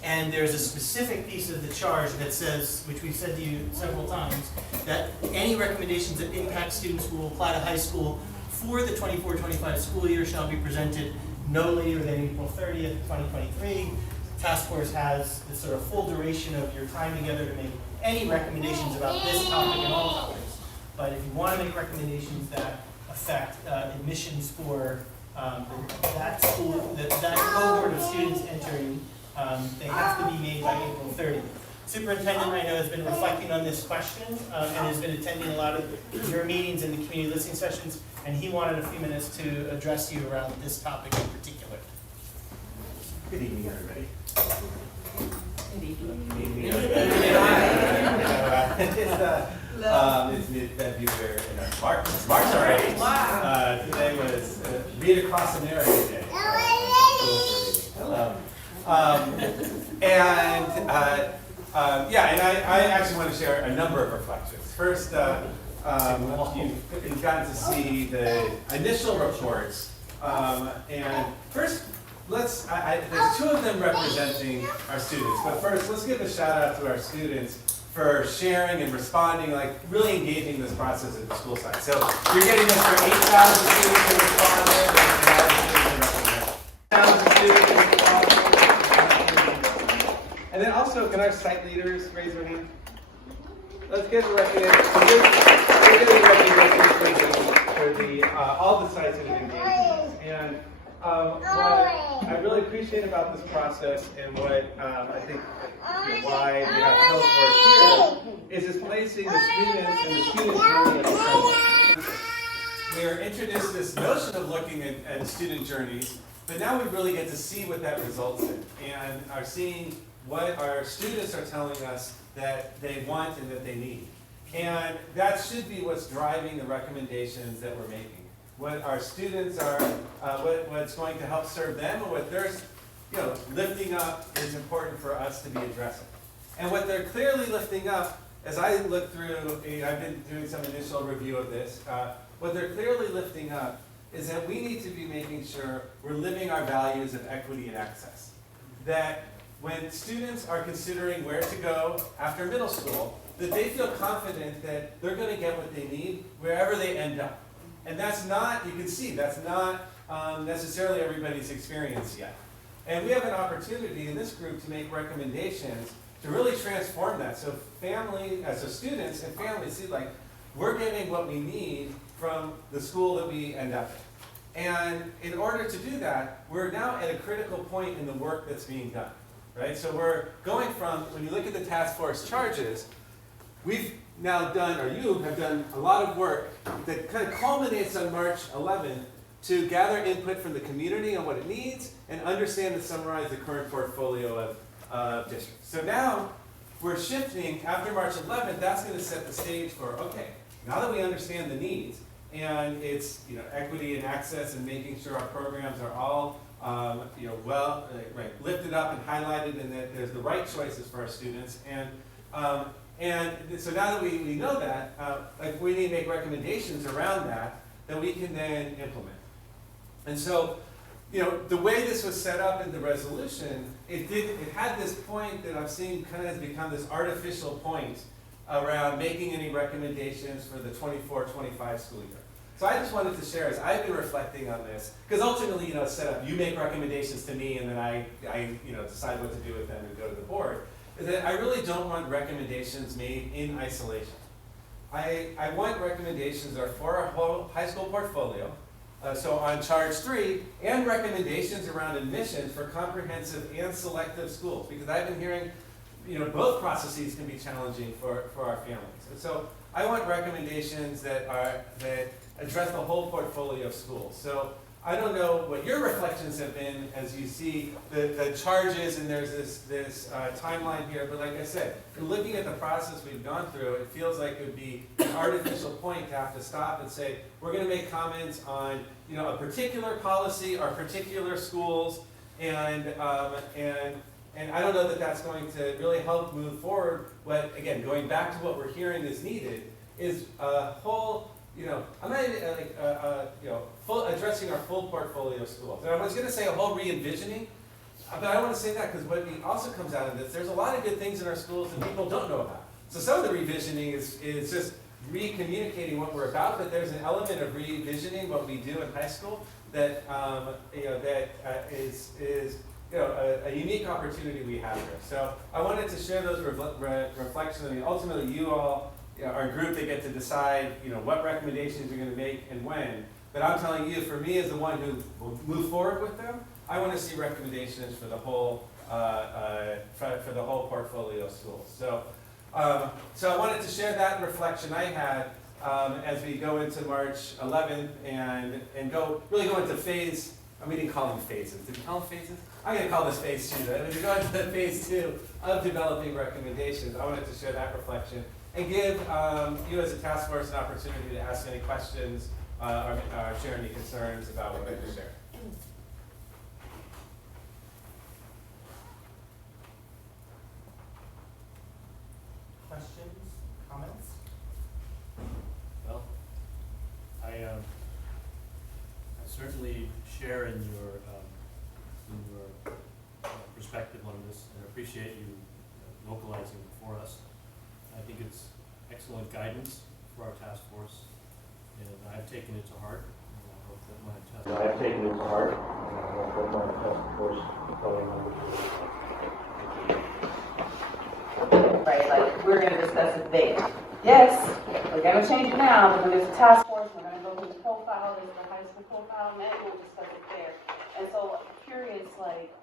And there's a specific piece of the charge that says, which we've said to you several times, that any recommendations that impact students who will apply to high school for the 24-25 school year shall be presented no later than April 30th, 2023. Task force has the sort of full duration of your time together to make any recommendations about this topic and all topics. But if you want to make recommendations that affect admissions for that school, that cohort of students entering, they have to be made by April 30th. Superintendent, I know, has been reflecting on this question and has been attending a lot of your meetings and the community listening sessions, and he wanted a few minutes to address you around this topic in particular. Good evening, everybody. Good evening. Good evening, it's mid-February. March already. Wow. Today was Read Across America Day. And I actually want to share a number of reflections. First, you've gotten to see the initial reports. And first, there's two of them representing our students. But first, let's give a shout out to our students for sharing and responding, like really engaging this process at the school site. So you're getting this for 8,000 students who responded, and can our site leaders raise their hand? Let's get the recognition. We're getting recognition for the all the sites that have engaged. And what I really appreciate about this process, and what I think why we have Kelefors here, is it's placing the students and the student journey at the center. We're introduced this notion of looking at student journeys, but now we really get to see what that results in, and are seeing what our students are telling us that they want and that they need. And that should be what's driving the recommendations that we're making. What our students are, what's going to help serve them, and what they're lifting up is important for us to be addressing. And what they're clearly lifting up, as I look through, I've been doing some initial review of this, what they're clearly lifting up is that we need to be making sure we're living our values of equity and access. That when students are considering where to go after middle school, that they feel confident that they're going to get what they need wherever they end up. And that's not, you can see, that's not necessarily everybody's experience yet. And we have an opportunity in this group to make recommendations to really transform that. So so students and families see like, we're getting what we need from the school that we end up in. And in order to do that, we're now at a critical point in the work that's being done. Right? So we're going from, when you look at the task force charges, we've now done, or you have done a lot of work that kind of culminates on March 11th to gather input from the community on what it needs and understand and summarize the current portfolio of districts. So now we're shifting, after March 11th, that's going to set the stage for, okay, now that we understand the needs, and it's equity and access and making sure our programs are all lifted up and highlighted, and that there's the right choices for our students. And so now that we know that, we need to make recommendations around that we can then implement. And so, the way this was set up in the resolution, it had this point that I'm seeing kind of has become this artificial point around making any recommendations for the 24-25 school year. So I just wanted to share, as I've been reflecting on this, because ultimately, it's set up, you make recommendations to me, and then I decide what to do with them and go to the board, is that I really don't want recommendations made in isolation. I want recommendations that are for our whole high school portfolio, so on charge 3, and recommendations around admissions for comprehensive and selective schools, because I've been hearing, both processes can be challenging for our families. And so I want recommendations that address the whole portfolio of schools. So I don't know what your reflections have been as you see the charges, and there's this timeline here, but like I said, looking at the process we've gone through, it feels like it would be an artificial point to have to stop and say, we're going to make comments on a particular policy or particular schools, and I don't know that that's going to really help move forward. What, again, going back to what we're hearing is needed, is a whole, I'm not even, addressing our full portfolio of schools. And I was going to say a whole re-envisioning, but I don't want to say that, because what also comes out of this, there's a lot of good things in our schools that people don't know about. So some of the revisioning is just re-communicating what we're about, but there's an element of revisioning what we do in high school that is a unique opportunity we have here. So I wanted to share those reflections. I mean, ultimately, you all are a group that get to decide, what recommendations you're going to make and when. But I'm telling you, for me as the one who will move forward with them, I want to see recommendations for the whole for the whole portfolio of schools. So I wanted to share that reflection I had as we go into March 11th and really go into phase. We didn't call them phases. Did we call them phases? I'm going to call this phase 2. As we go into phase 2 of developing recommendations, I wanted to share that reflection and give you as a task force an opportunity to ask any questions or share any concerns about what I just shared. Questions, comments? Well, I certainly share in your perspective on this, and appreciate you localizing it for us. I think it's excellent guidance for our task force, and I've taken it to heart. And I hope that my task force going on with it. right? Like, we're gonna discuss it there. Yes, we're gonna change it now, but when there's a task force, we're gonna go through the profile, there's the high school profile, and then we'll discuss it there. And so I'm curious, like,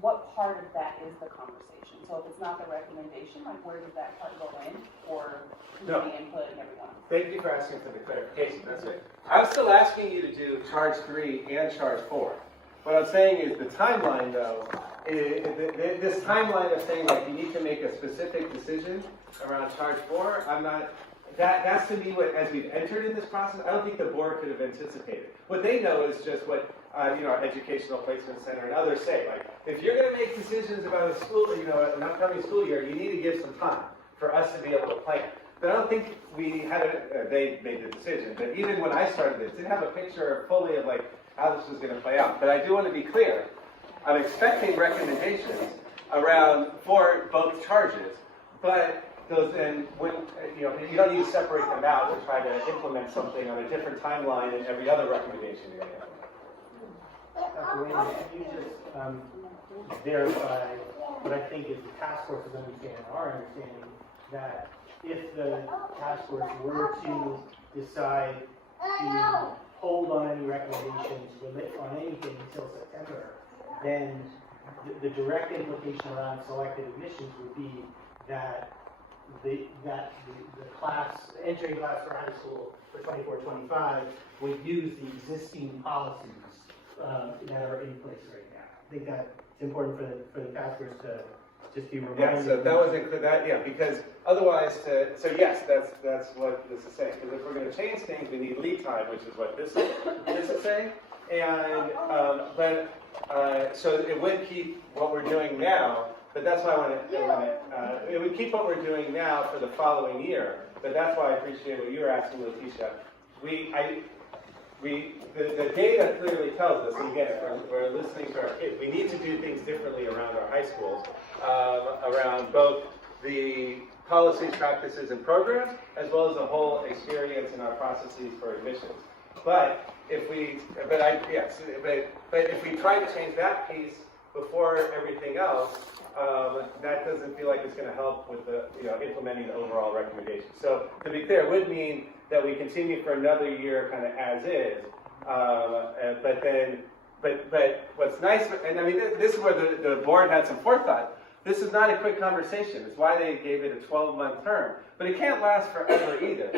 what part of that is the conversation? So if it's not the recommendation, like, where does that part go in, or community input and everyone? Thank you for asking for the clarification, that's it. I'm still asking you to do charge 3 and charge 4. What I'm saying is the timeline, though, this timeline of saying, like, you need to make a specific decision around charge 4, I'm not, that's to me what, as we've entered in this process, I don't think the board could have anticipated. What they know is just what, our Educational Placement Center and others say, like, if you're going to make decisions about a school, an upcoming school year, you need to give some time for us to be able to plan. But I don't think we had they made the decision, but even when I started this, didn't have a picture fully of, like, how this was going to play out. But I do want to be clear, I'm expecting recommendations around for both charges, but those, and when, you don't need to separate them out and try to implement something on a different timeline than every other recommendation you're going to have. Dr. Wayne, can you just verify what I think is the task force's understanding, our understanding, that if the task force were to decide to hold on any recommendations on anything until September, then the direct implication around selected admissions would be that the entering class for high school for 24-25 would use the existing policies that are in place right now. I think that's important for the task force to just be reminded. Yeah, so that was include that, yeah, because otherwise, so yes, that's what this is saying. Because if we're going to change things, we need lead time, which is what this is saying. And so it would keep what we're doing now, but that's why I want to. It would keep what we're doing now for the following year. But that's why I appreciate what you were asking, Laticia. The data clearly tells us, and again, we're listening to our kids, we need to do things differently around our high schools, around both the policies, practices, and programs, as well as the whole experience in our processes for admissions. But if we try to change that piece before everything else, that doesn't feel like it's going to help with the implementing the overall recommendation. So to be clear, it would mean that we continue for another year kind of as is, but what's nice, and I mean this is where the board had some forethought. This is not a quick conversation. It's why they gave it a 12-month term. But it can't last forever either.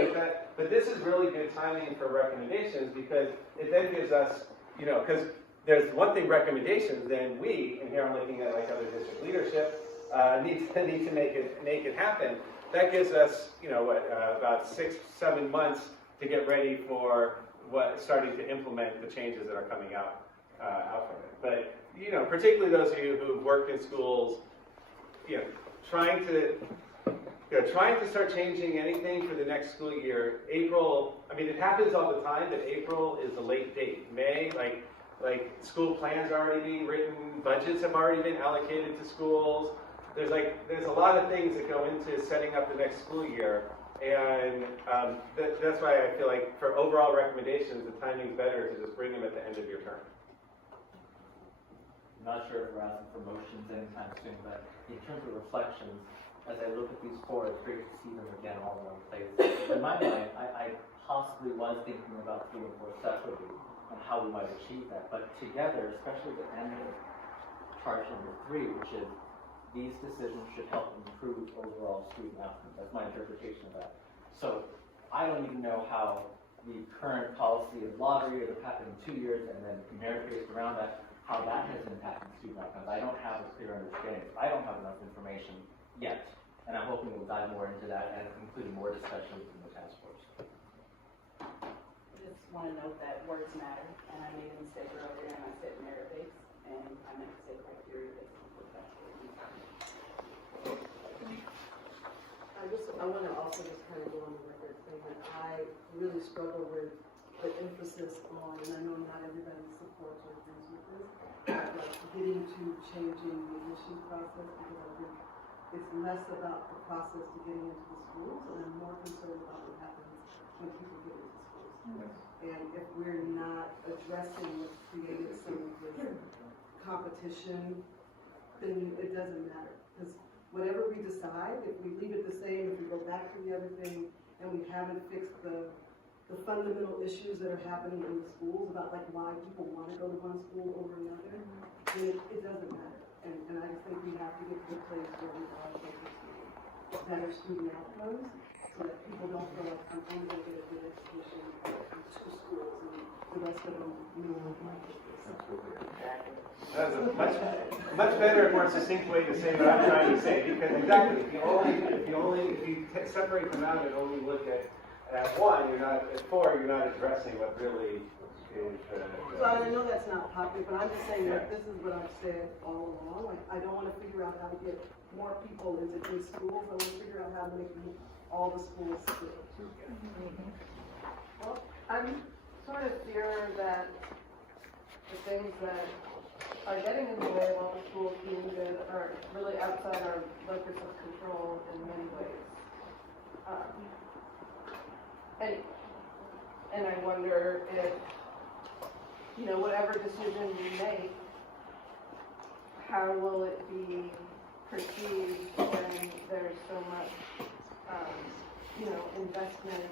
But this is really good timing for recommendations because it then gives us, because there's one thing recommendations, then we, and here I'm looking at like other district leadership, need to make it happen. That gives us, about 6-7 months to get ready for starting to implement the changes that are coming out from it. But particularly those of you who've worked in schools, trying to start changing anything for the next school year. April, I mean, it happens all the time that April is the late date. May, like school plans are already being written, budgets have already been allocated to schools. There's a lot of things that go into setting up the next school year, and that's why I feel like for overall recommendations, the timing's better to just bring them at the end of your term. I'm not sure if we're asking for motions anytime soon, but in terms of reflections, as I look at these four, it's great to see them again all in one place. In my mind, I possibly was thinking about 3 and 4 separately and how we might achieve that, but together, especially the end of charge number 3, which is these decisions should help improve overall student outcomes. That's my interpretation of that. So I don't even know how the current policy of lottery that happened in 2 years and then merit-based around that, how that has impacted student outcomes. I don't have a clear understanding. I don't have enough information yet, and I'm hoping we'll dive more into that and including more discussions in the task force. I just want to note that words matter, and I made a mistake earlier, and I said merit-based, and I meant to say criteria-based. I want to also just kind of go on the record saying that I really struggle with the emphasis on, and I know not everybody supports or agrees with this, but getting to changing the admission process, because I think it's less about the process to getting into the schools, and I'm more concerned about what happens when people get into schools. Yes. And if we're not addressing what's created some of this competition, then it doesn't matter. Because whatever we decide, if we leave it the same, if we go back to the other thing, and we haven't fixed the fundamental issues that are happening in the schools about like why people want to go to one school over another, then it doesn't matter. And I just think we have to get to a place where we are focused on better student outcomes, so that people don't feel like I'm only going to get a good education in 2 schools and the rest of them move my That's a much better, more succinct way to say what I'm trying to say, because exactly, if you separate them out and only look at one, at 4, you're not addressing what really is. So I know that's not popular, but I'm just saying that this is what I've said all along. Like, I don't want to figure out how to get more people into these schools. I want to figure out how to make all the schools fit. Well, I'm sort of fear that the things that are getting in the way of all the schools being good are really outside our locus of control in many ways. And I wonder if, whatever decision we make, how will it be perceived when there's so much, investment,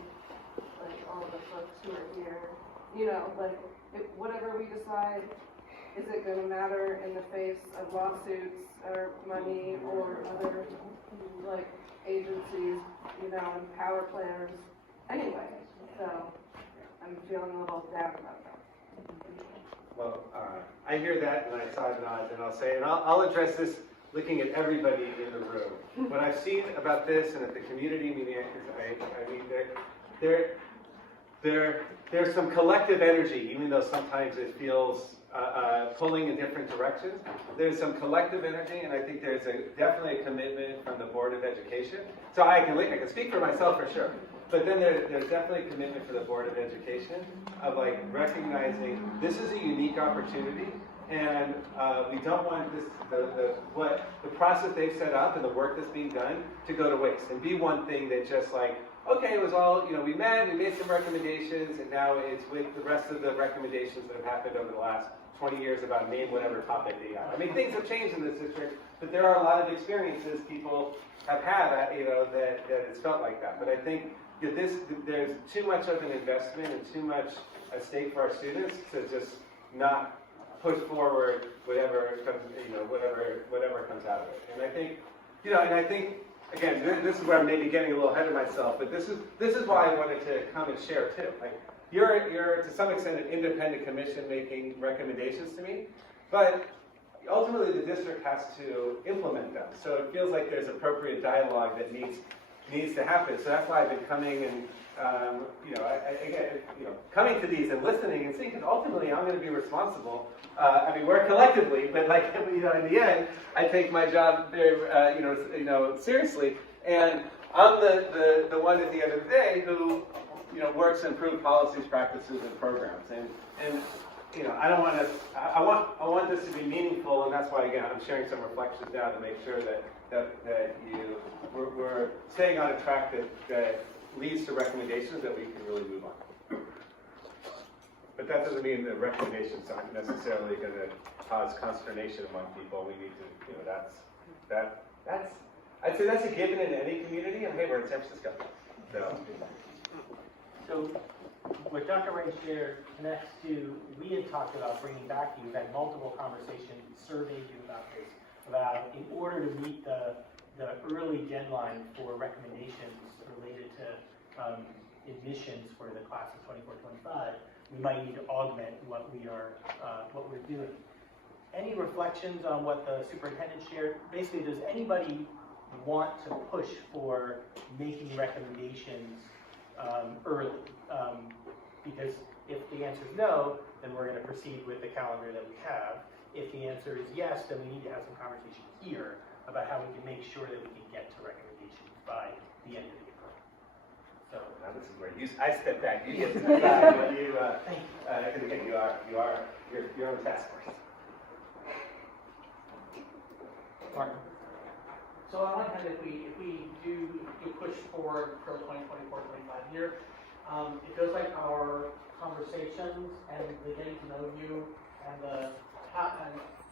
like all the folks who are here, if whatever we decide, is it going to matter in the face of lawsuits or money or other, agencies, and power players? Anyway, so I'm feeling a little down about that. Well, I hear that, and I side nods, and I'll say, and I'll address this looking at everybody in the room. What I've seen about this and at the community meeting, I mean, there's some collective energy, even though sometimes it feels pulling in different directions. There's some collective energy, and I think there's definitely a commitment from the Board of Education. So I can speak for myself for sure. But then there's definitely a commitment for the Board of Education of recognizing this is a unique opportunity, and we don't want this the process they've set up and the work that's being done to go to waste and be one thing that just okay, it was all, we met, we made some recommendations, and now it's with the rest of the recommendations that have happened over the last 20 years about name whatever topic they got. I mean, things have changed in this district, but there are a lot of experiences people have had, that it's felt like that. But I think there's too much of an investment and too much at stake for our students to just not push forward whatever comes, whatever comes out of it. And I think, again, this is where I'm maybe getting a little ahead of myself, but this is why I wanted to come and share too. You're to some extent an independent commission making recommendations to me, but ultimately the district has to implement them. So it feels like there's appropriate dialogue that needs to happen. So that's why I've been coming and coming to these and listening and seeing, because ultimately I'm going to be responsible. We're collectively, but in the end, I take my job very seriously, and I'm the one at the end of the day who works to improve policies, practices, and programs. And I don't want to. I want this to be meaningful, and that's why again I'm sharing some reflections now to make sure that we're staying on a track that leads to recommendations that we can really move on. But that doesn't mean the recommendations aren't necessarily going to cause consternation among people. We need to, I'd say that's a given in any community, and hey, we're in San Francisco. So what Dr. Ray shared connects to, we had talked about bringing back to you, we've had multiple conversations, surveyed you about this, about in order to meet the early deadline for recommendations related to admissions for the class of 24-25, we might need to augment what we're doing. Any reflections on what the superintendent shared? Basically, does anybody want to push for making recommendations early? Because if the answer is no, then we're going to proceed with the calendar that we have. If the answer is yes, then we need to have some conversation here about how we can make sure that we can get to recommendations by the end of the year. So now this is where I step back. You get to decide what you. Because again, you're on the task force. Martin. So on one hand, if we do push forward for the 2024-25 year, it feels like our conversations and the getting to know you and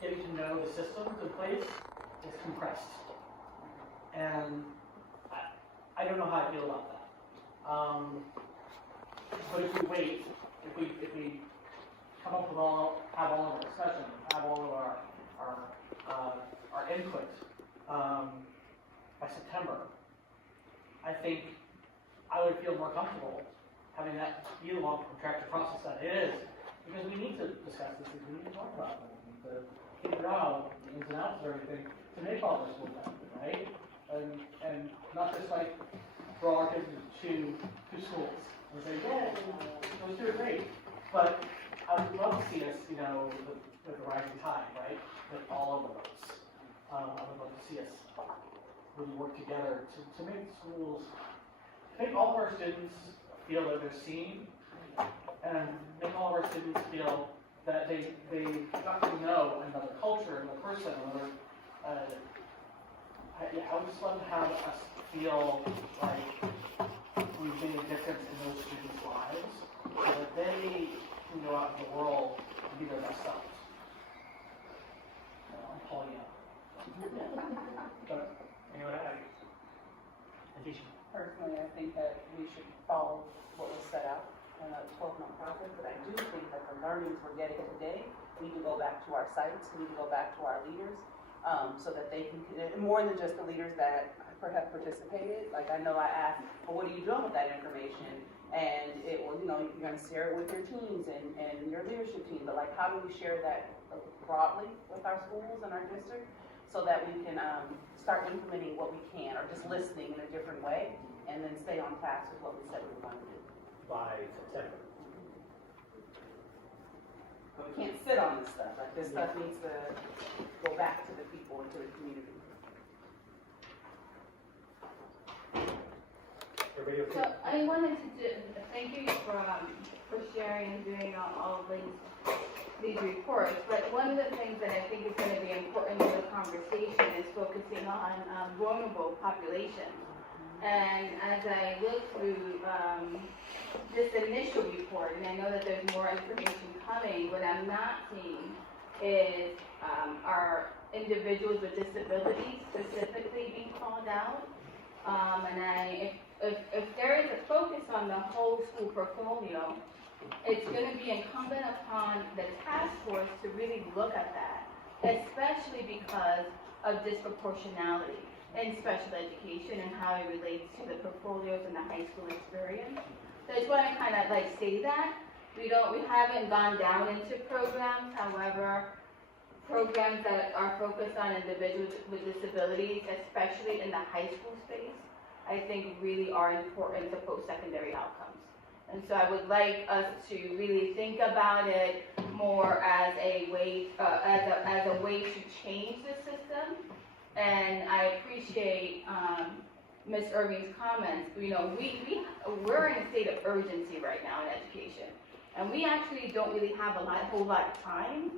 getting to know the systems in place is compressed. And I don't know how I feel about that. But if we wait, if we come up with have all of our discussion, have all of our input by September, I think I would feel more comfortable having that be the long protracted process that it is, because we need to discuss this, we need to talk about it, we need to figure out the ins and outs of everything to make all this work happen, right? And not just like throw our kids to schools and say, yeah, those are great, but I would love to see us, with the rising tide, right? With all of those. I would love to see us really work together to make schools, make all of our students feel that they're seen, and make all of our students feel that they got to know another culture, another person, another. I would just love to have us feel like we've made a difference in those students' lives, so that they can go out in the world and be their best selves. I'm calling you out. But anyone have addition? Personally, I think that we should follow what was set out in a 12-month process, but I do think that the learnings we're getting today need to go back to our sites, need to go back to our leaders, so that they can, more than just the leaders that have participated. Like, I know I asked, well, what are you doing with that information? And it was, you're going to share it with your teams and your leadership team, but like, how do we share that broadly with our schools and our district so that we can start implementing what we can, or just listening in a different way, and then stay on task with what we said we were going to do. By September. But we can't sit on this stuff. Like, this stuff needs to go back to the people and to the community. So I wanted to thank you for sharing and doing all of these reports. But one of the things that I think is going to be important in the conversation is focusing on vulnerable populations. And as I look through this initial report, and I know that there's more information coming, what I'm not seeing is our individuals with disabilities specifically being called out. And if there is a focus on the whole school portfolio, it's going to be incumbent upon the task force to really look at that, especially because of disproportionality in special education and how it relates to the portfolios and the high school experience. So I just want to kind of say that. We haven't gone down into programs, however, programs that are focused on individuals with disabilities, especially in the high school space, I think really are important to post-secondary outcomes. And so I would like us to really think about it more as a way, as a way to change the system. And I appreciate Ms. Erving's comments. We're in a state of urgency right now in education, and we actually don't really have a whole lot of time.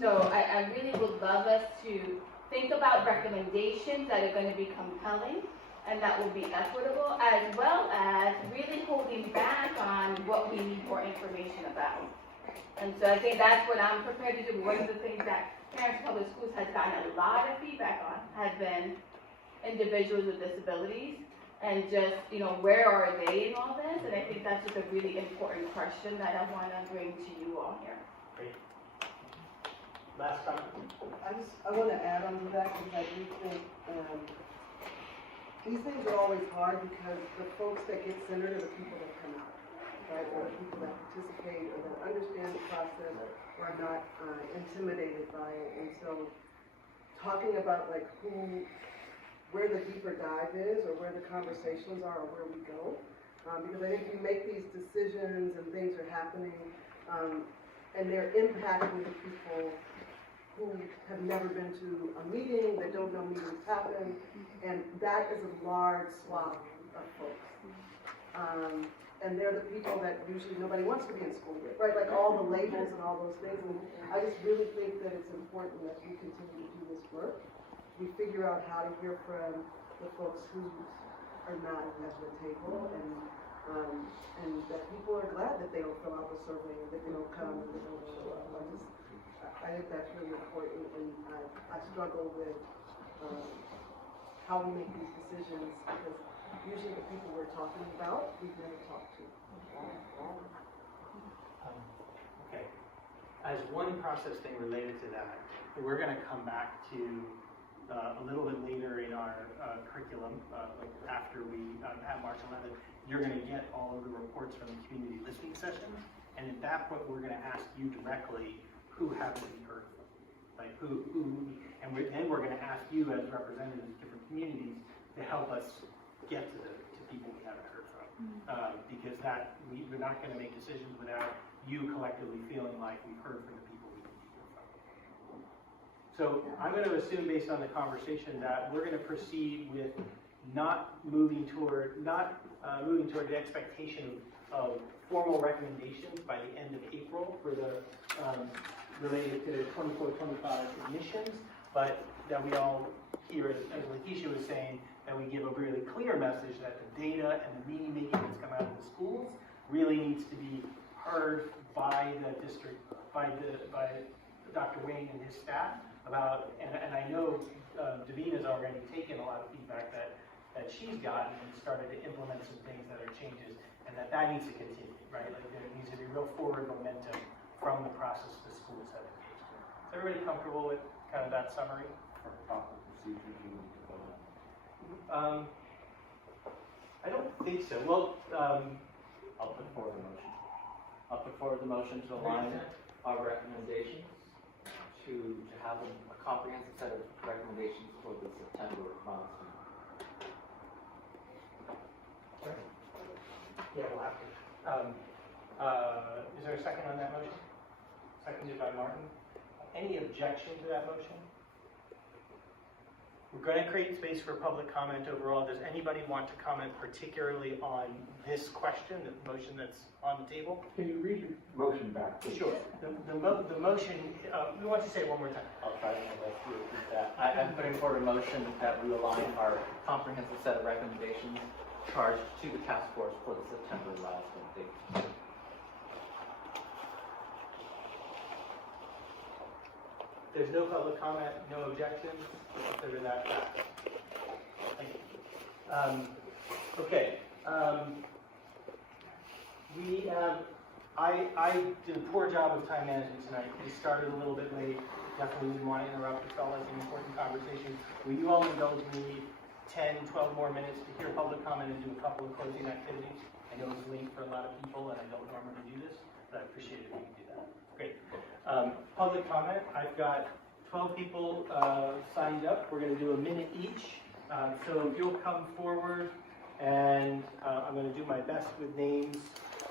So I really would love us to think about recommendations that are going to be compelling and that will be equitable, as well as really holding back on what we need more information about. And so I think that's what I'm prepared to do. One of the things that Parents Public Schools has gotten a lot of feedback on has been individuals with disabilities, and just, where are they in all this? And I think that's just a really important question that I want to bring to you all here. Great. Last comment. I want to add on to that, because I do think these things are always hard, because the folks that get centered are the people that come out, right? Or the people that participate or that understand the process or are not intimidated by it. And so talking about where the deeper dive is, or where the conversations are, or where we go. Because I think we make these decisions and things are happening, and they're impacting the people who have never been to a meeting, that don't know meetings happen, and that is a large swath of folks. And they're the people that usually nobody wants to be in school with, right? Like all the labels and all those things. And I just really think that it's important that we continue to do this work. We figure out how to hear from the folks who are not at the table, and that people are glad that they don't fill out the survey, and that they don't come and they don't show up. I think that's really important, and I struggle with how we make these decisions, because usually the people we're talking about, we've never talked to. Okay. As one process thing related to that, we're going to come back to a little bit later in our curriculum, like after we have March 11th, you're going to get all of the reports from the community listening sessions, and at that point, we're going to ask you directly who haven't we heard from, like and then we're going to ask you as representatives of different communities to help us get to people we haven't heard from, because we're not going to make decisions without you collectively feeling like we've heard from the people we need to hear from. So I'm going to assume, based on the conversation, that we're going to proceed with not moving toward the expectation of formal recommendations by the end of April for the related to 24-25 admissions, but that we all hear, as Laticia was saying, that we give a really clear message that the data and the meaning making that's come out of the schools really needs to be heard by the district, by Dr. Wayne and his staff about, and I know Davina's already taken a lot of feedback that she's gotten and started to implement some things that are changes, and that needs to continue, right? Like there needs to be real forward momentum from the process the schools have engaged in. Is everybody comfortable with kind of that summary? For proper procedures, you need to vote on. I don't think so. Well, I'll put forward the motion. I'll put forward the motion to align our recommendations to have a comprehensive set of recommendations for the September milestone. yeah, we'll have to. Is there a second on that motion? Seconded by Martin. Any objection to that motion? We're going to create space for public comment overall. Does anybody want to comment particularly on this question, the motion that's on the table? Can you read your motion back, please? Sure. The motion, we want to say it one more time. I'll try my best to repeat that. I'm putting forward a motion that we align our comprehensive set of recommendations charged to the task force for the September milestone date. There's no public comment, no objections. Consider that passed. Thank you. Okay. We have. I did a poor job of time management tonight. We started a little bit late. Definitely didn't want to interrupt. It felt like an important conversation. Will you all indulge me 10, 12 more minutes to hear public comment and do a couple of closing activities? I know it's late for a lot of people, and I don't normally do this, but I appreciate it if you can do that. Great. Public comment. I've got 12 people signed up. We're going to do a minute each. So if you'll come forward, and I'm going to do my best with names.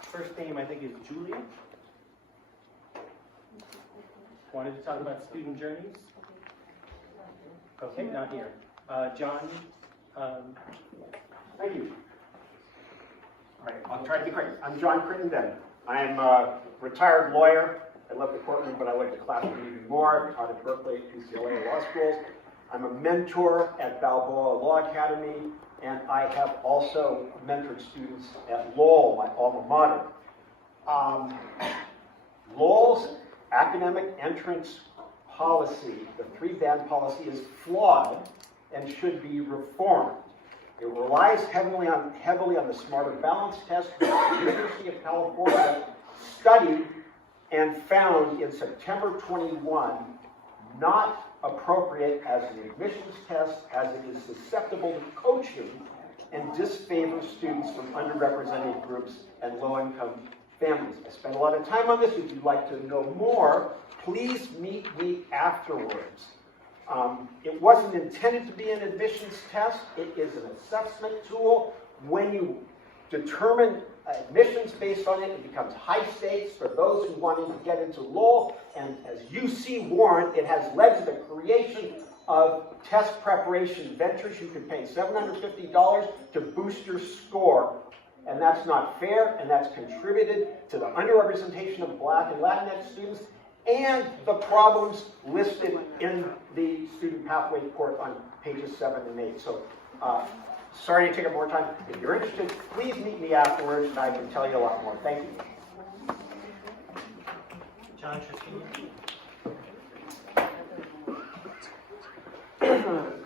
First name, I think, is Julia. Wanted to talk about student journeys. Okay, not here. John. Thank you. All right, I'll try to be quick. I'm John Crittenden. I'm a retired lawyer. I left the courtroom, but I went to classroom even more. Taught at Berkeley, UCLA law schools. I'm a mentor at Balboa Law Academy, and I have also mentored students at Lowell, my alma mater. Lowell's academic entrance policy, the 3-band policy, is flawed and should be reformed. It relies heavily on the Smarter Balance test, which the University of California studied and found in September 21 not appropriate as an admissions test, as it is susceptible to coaching and disfavors students from underrepresented groups and low-income families. I spent a lot of time on this. If you'd like to know more, please meet me afterwards. It wasn't intended to be an admissions test. It is an assessment tool. When you determine admissions based on it, it becomes high stakes for those who wanted to get into Lowell. And as you see, Warren, it has led to the creation of test preparation ventures. You can pay $750 to boost your score. And that's not fair, and that's contributed to the underrepresentation of Black and Latinx students and the problems listed in the student pathway report on pages 7 and 8. So sorry to take up more time. If you're interested, please meet me afterwards, and I can tell you a lot more. Thank you. John Trasvina.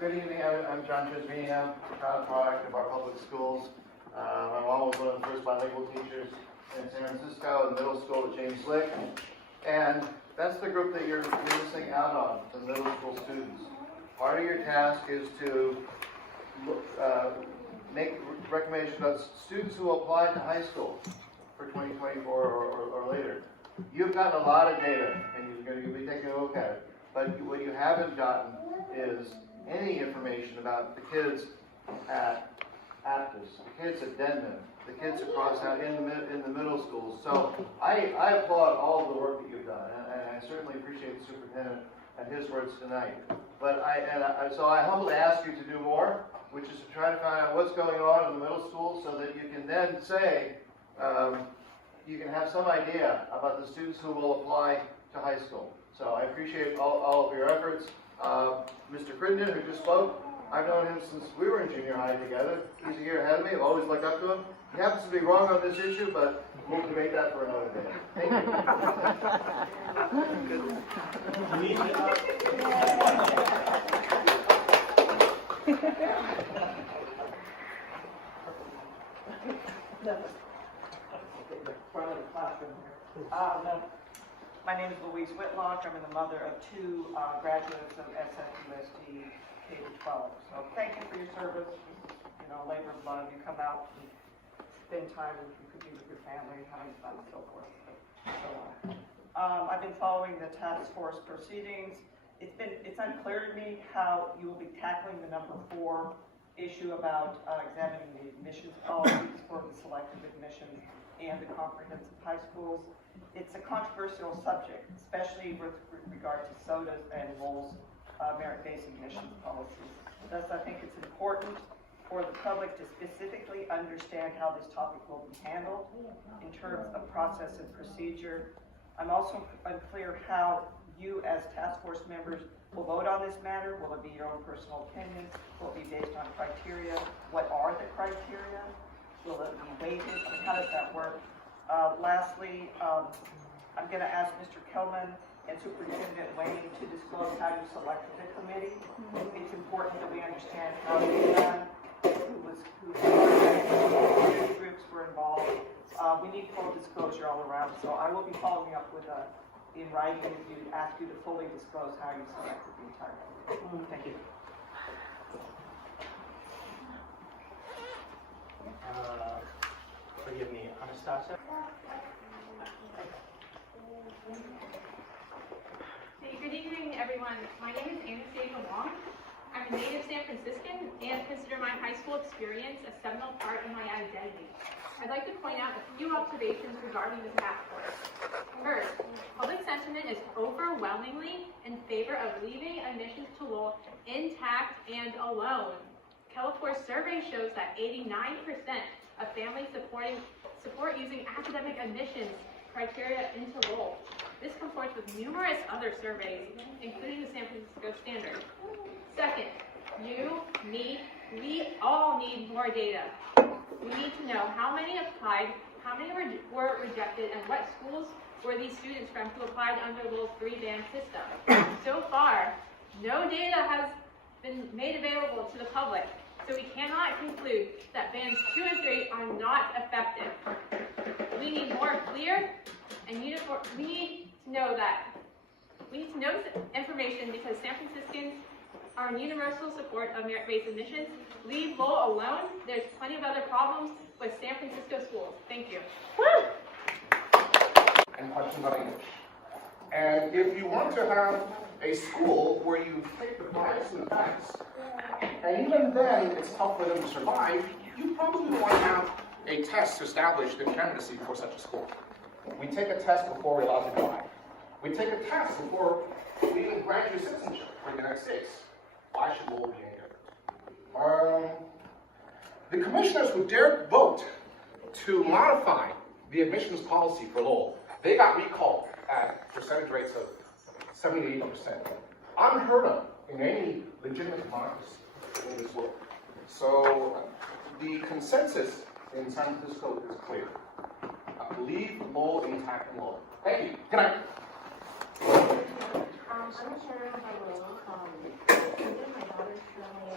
Good evening, I'm John Trasvina, proud product of our public schools. My mom was one of the first bilingual teachers in San Francisco, in middle school at James Lick. And that's the group that you're missing out on, the middle school students. Part of your task is to make recommendations about students who apply to high school for 2024 or later. You've gotten a lot of data, and you're going to be taking a look at it. But what you haven't gotten is any information about the kids at Aptos, the kids at Denman, the kids across out in the middle schools. So I applaud all of the work that you've done, and I certainly appreciate the superintendent and his words tonight. But so I humbly ask you to do more, which is to try to find out what's going on in the middle school, so that you can then say you can have some idea about the students who will apply to high school. So I appreciate all of your efforts. Mr. Crittenden, who just spoke, I've known him since we were in junior high together. He's a year ahead of me. I've always looked up to him. He happens to be wrong on this issue, but we'll debate that for another day. Thank My name is Louise Whitlock. I'm the mother of two graduates of SFUSD K-12. So thank you for your service. You know, labor of love. You come out and spend time and you could be with your family, having fun, and so forth. I've been following the task force proceedings. It's unclear to me how you will be tackling the number 4 issue about examining the admissions policies for the selective admissions and the comprehensive high schools. It's a controversial subject, especially with regard to SOTAs and Lowell's merit-based admissions policies. Thus, I think it's important for the public to specifically understand how this topic will be handled in terms of process and procedure. I'm also unclear how you as task force members will vote on this matter. Will it be your own personal opinion? Will it be based on criteria? What are the criteria? Will it be weighted? I mean, how does that work? Lastly, I'm going to ask Mr. Kelemen and Superintendent Wayne to disclose how you selected the committee. It's important that we understand how it was done, who groups were involved. We need full disclosure all around. So I will be following up with in writing with you to ask you to fully disclose how you selected the entire committee. Thank you. Forgive me, Anastasia. Hey, good evening, everyone. My name is Annastasia Wong. I'm a native San Franciscan and consider my high school experience a seminal part in my identity. I'd like to point out a few observations regarding the task force. First, public sentiment is overwhelmingly in favor of leaving admissions to Lowell intact and alone. Kelefors survey shows that 89% of families support using academic admissions criteria into Lowell. This comports with numerous other surveys, including the San Francisco Standard. Second, we all need more data. We need to know how many applied, how many were rejected, and what schools were these students from who applied under Lowell's 3-band system. So far, no data has been made available to the public, so we cannot conclude that bands 2 and 3 are not effective. We need more clear and uniform. We need to know this information because San Franciscans are in universal support of merit-based admissions. Leave Lowell alone. There's plenty of other problems with San Francisco schools. Thank you. And questions on English. And if you want to have a school where you take the bias and facts, and even then it's tough for them to survive, you probably want to have a test to establish the candidacy for such a school. We take a test before we're allowed to drive. We take a test before we even grant you citizenship for the United States. Why should Lowell be any different? The commissioners who dared vote to modify the admissions policy for Lowell, they got recalled at percentage rates of 70 to 80%. Unheard of in any legitimate democracy in this world. So the consensus in San Francisco is clear. Leave Lowell intact and Lowell. Thank you. Good night. I'm Sheryl. My daughter's Sheryl.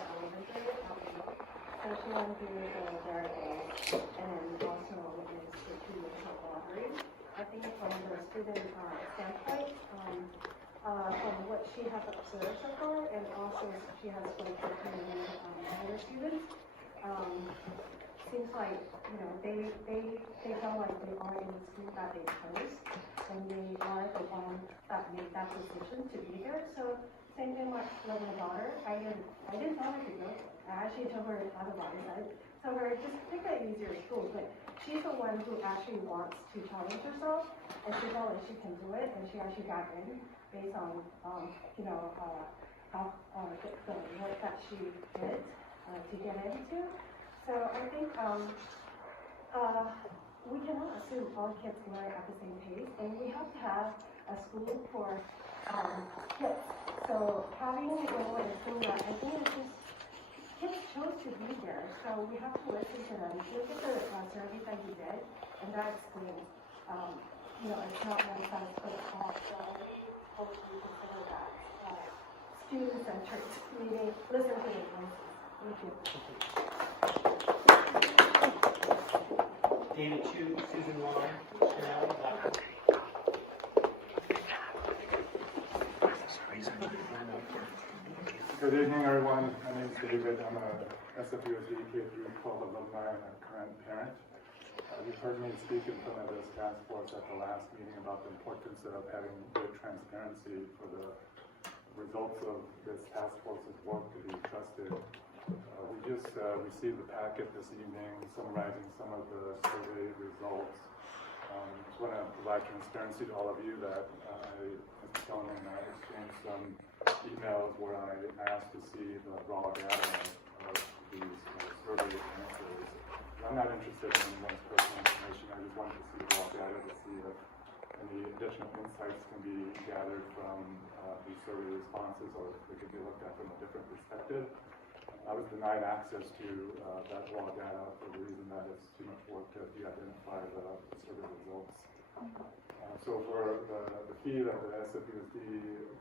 went through the variables and also witnessed the 2 years of lottery. I think from the student standpoint, from what she has observed so far, and also she has spoken to many other students, seems like, you know, they feel like they are in the school that they chose, and they are the one that made that decision to be there. So same thing like my daughter, I didn't tell her to go. I actually told her otherwise. I told her just pick an easier school, but she's the one who actually wants to challenge herself, and she felt like she can do it, and she actually got in based on you know, how the work that she did to get into. So I think we cannot assume all kids learn at the same pace, and we have to have a school for kids. So having it in a school that I think it's just kids chose to be there, so we have to listen to them. Look at the survey that you did, and that explains, you know, it's not one size fits all. So I really hope we consider that student-centered, meaning listen to their voices. Thank you. David Chu, Susan Wong, Sheryl, Blackwell. Good evening, everyone. My name is David. I'm a SFUSD K-12 alumni and a current parent. You've heard me speak in front of this task force at the last meeting about the importance of having good transparency for the results of this task force's work to be trusted. We just received the packet this evening summarizing some of the survey results. Just want to provide transparency to all of you that Mr. Kelemen and I exchanged some emails where I asked to see the raw data of these survey answers. I'm not interested in anyone's personal information. I just wanted to see the raw data to see if any additional insights can be gathered from these survey responses, or if they could be looked at from a different perspective. I was denied access to that raw data for the reason that it's too much work to de-identify the survey results. So for the fee that the SFUSD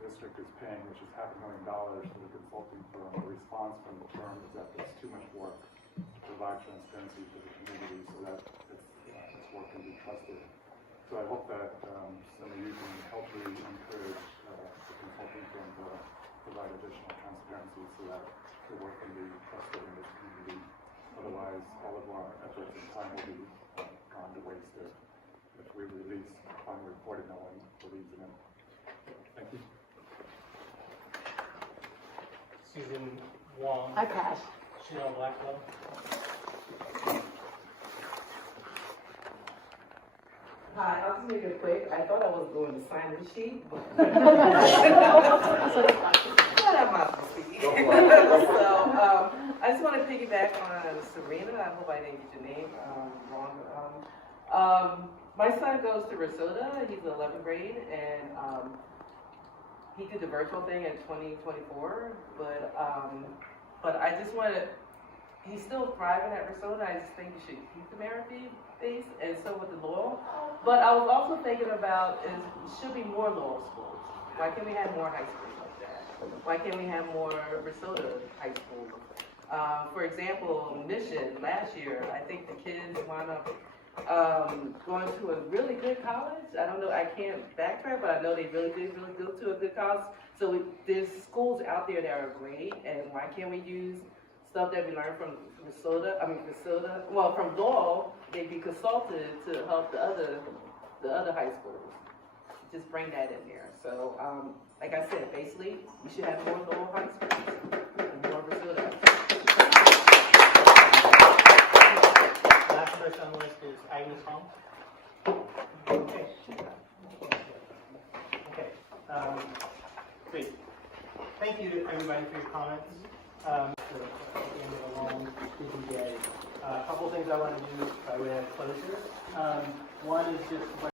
district is paying, which is $500,000 to the consulting firm, the response from the firm is that it's too much work to provide transparency to the community so that this work can be trusted. So I hope that some of you can help me encourage the consulting firm to provide additional transparency so that the work can be trusted in this community. Otherwise, all of our efforts and time will be gone to waste if we release final report and no one believes in it. Thank you. Susan Wong. Hi, Cash. Sheryl, Blackwell. Hi, I'll just make it quick. I thought I was going to sign the sheet, but So I just want to piggyback on Serena. I hope I didn't get your name wrong. My son goes to Resota. He's in 11th grade, and he did the virtual thing in 2024. But I just want to. He's still thriving at Resota. I just think you should keep the merit base, and so with the Lowell. But I was also thinking about should be more Lowell schools. Why can't we have more high schools like that? Why can't we have more Resota high schools? For example, Mission last year, I think the kids wound up going to a really good college. I don't know, I can't backtrack, but I know they really did go to a good college. So there's schools out there that are great, and why can't we use stuff that we learned from Resota, well, from Lowell, they be consulted to help the other high schools. Just bring that in there. So, like I said, basically, we should have more Lowell high schools and more Resota. Last person on the list is Agnes Hong. Okay. Okay. Great. Thank you to everybody for your comments. At the end of a long, busy day. A couple things I want to do by way of closure. One is just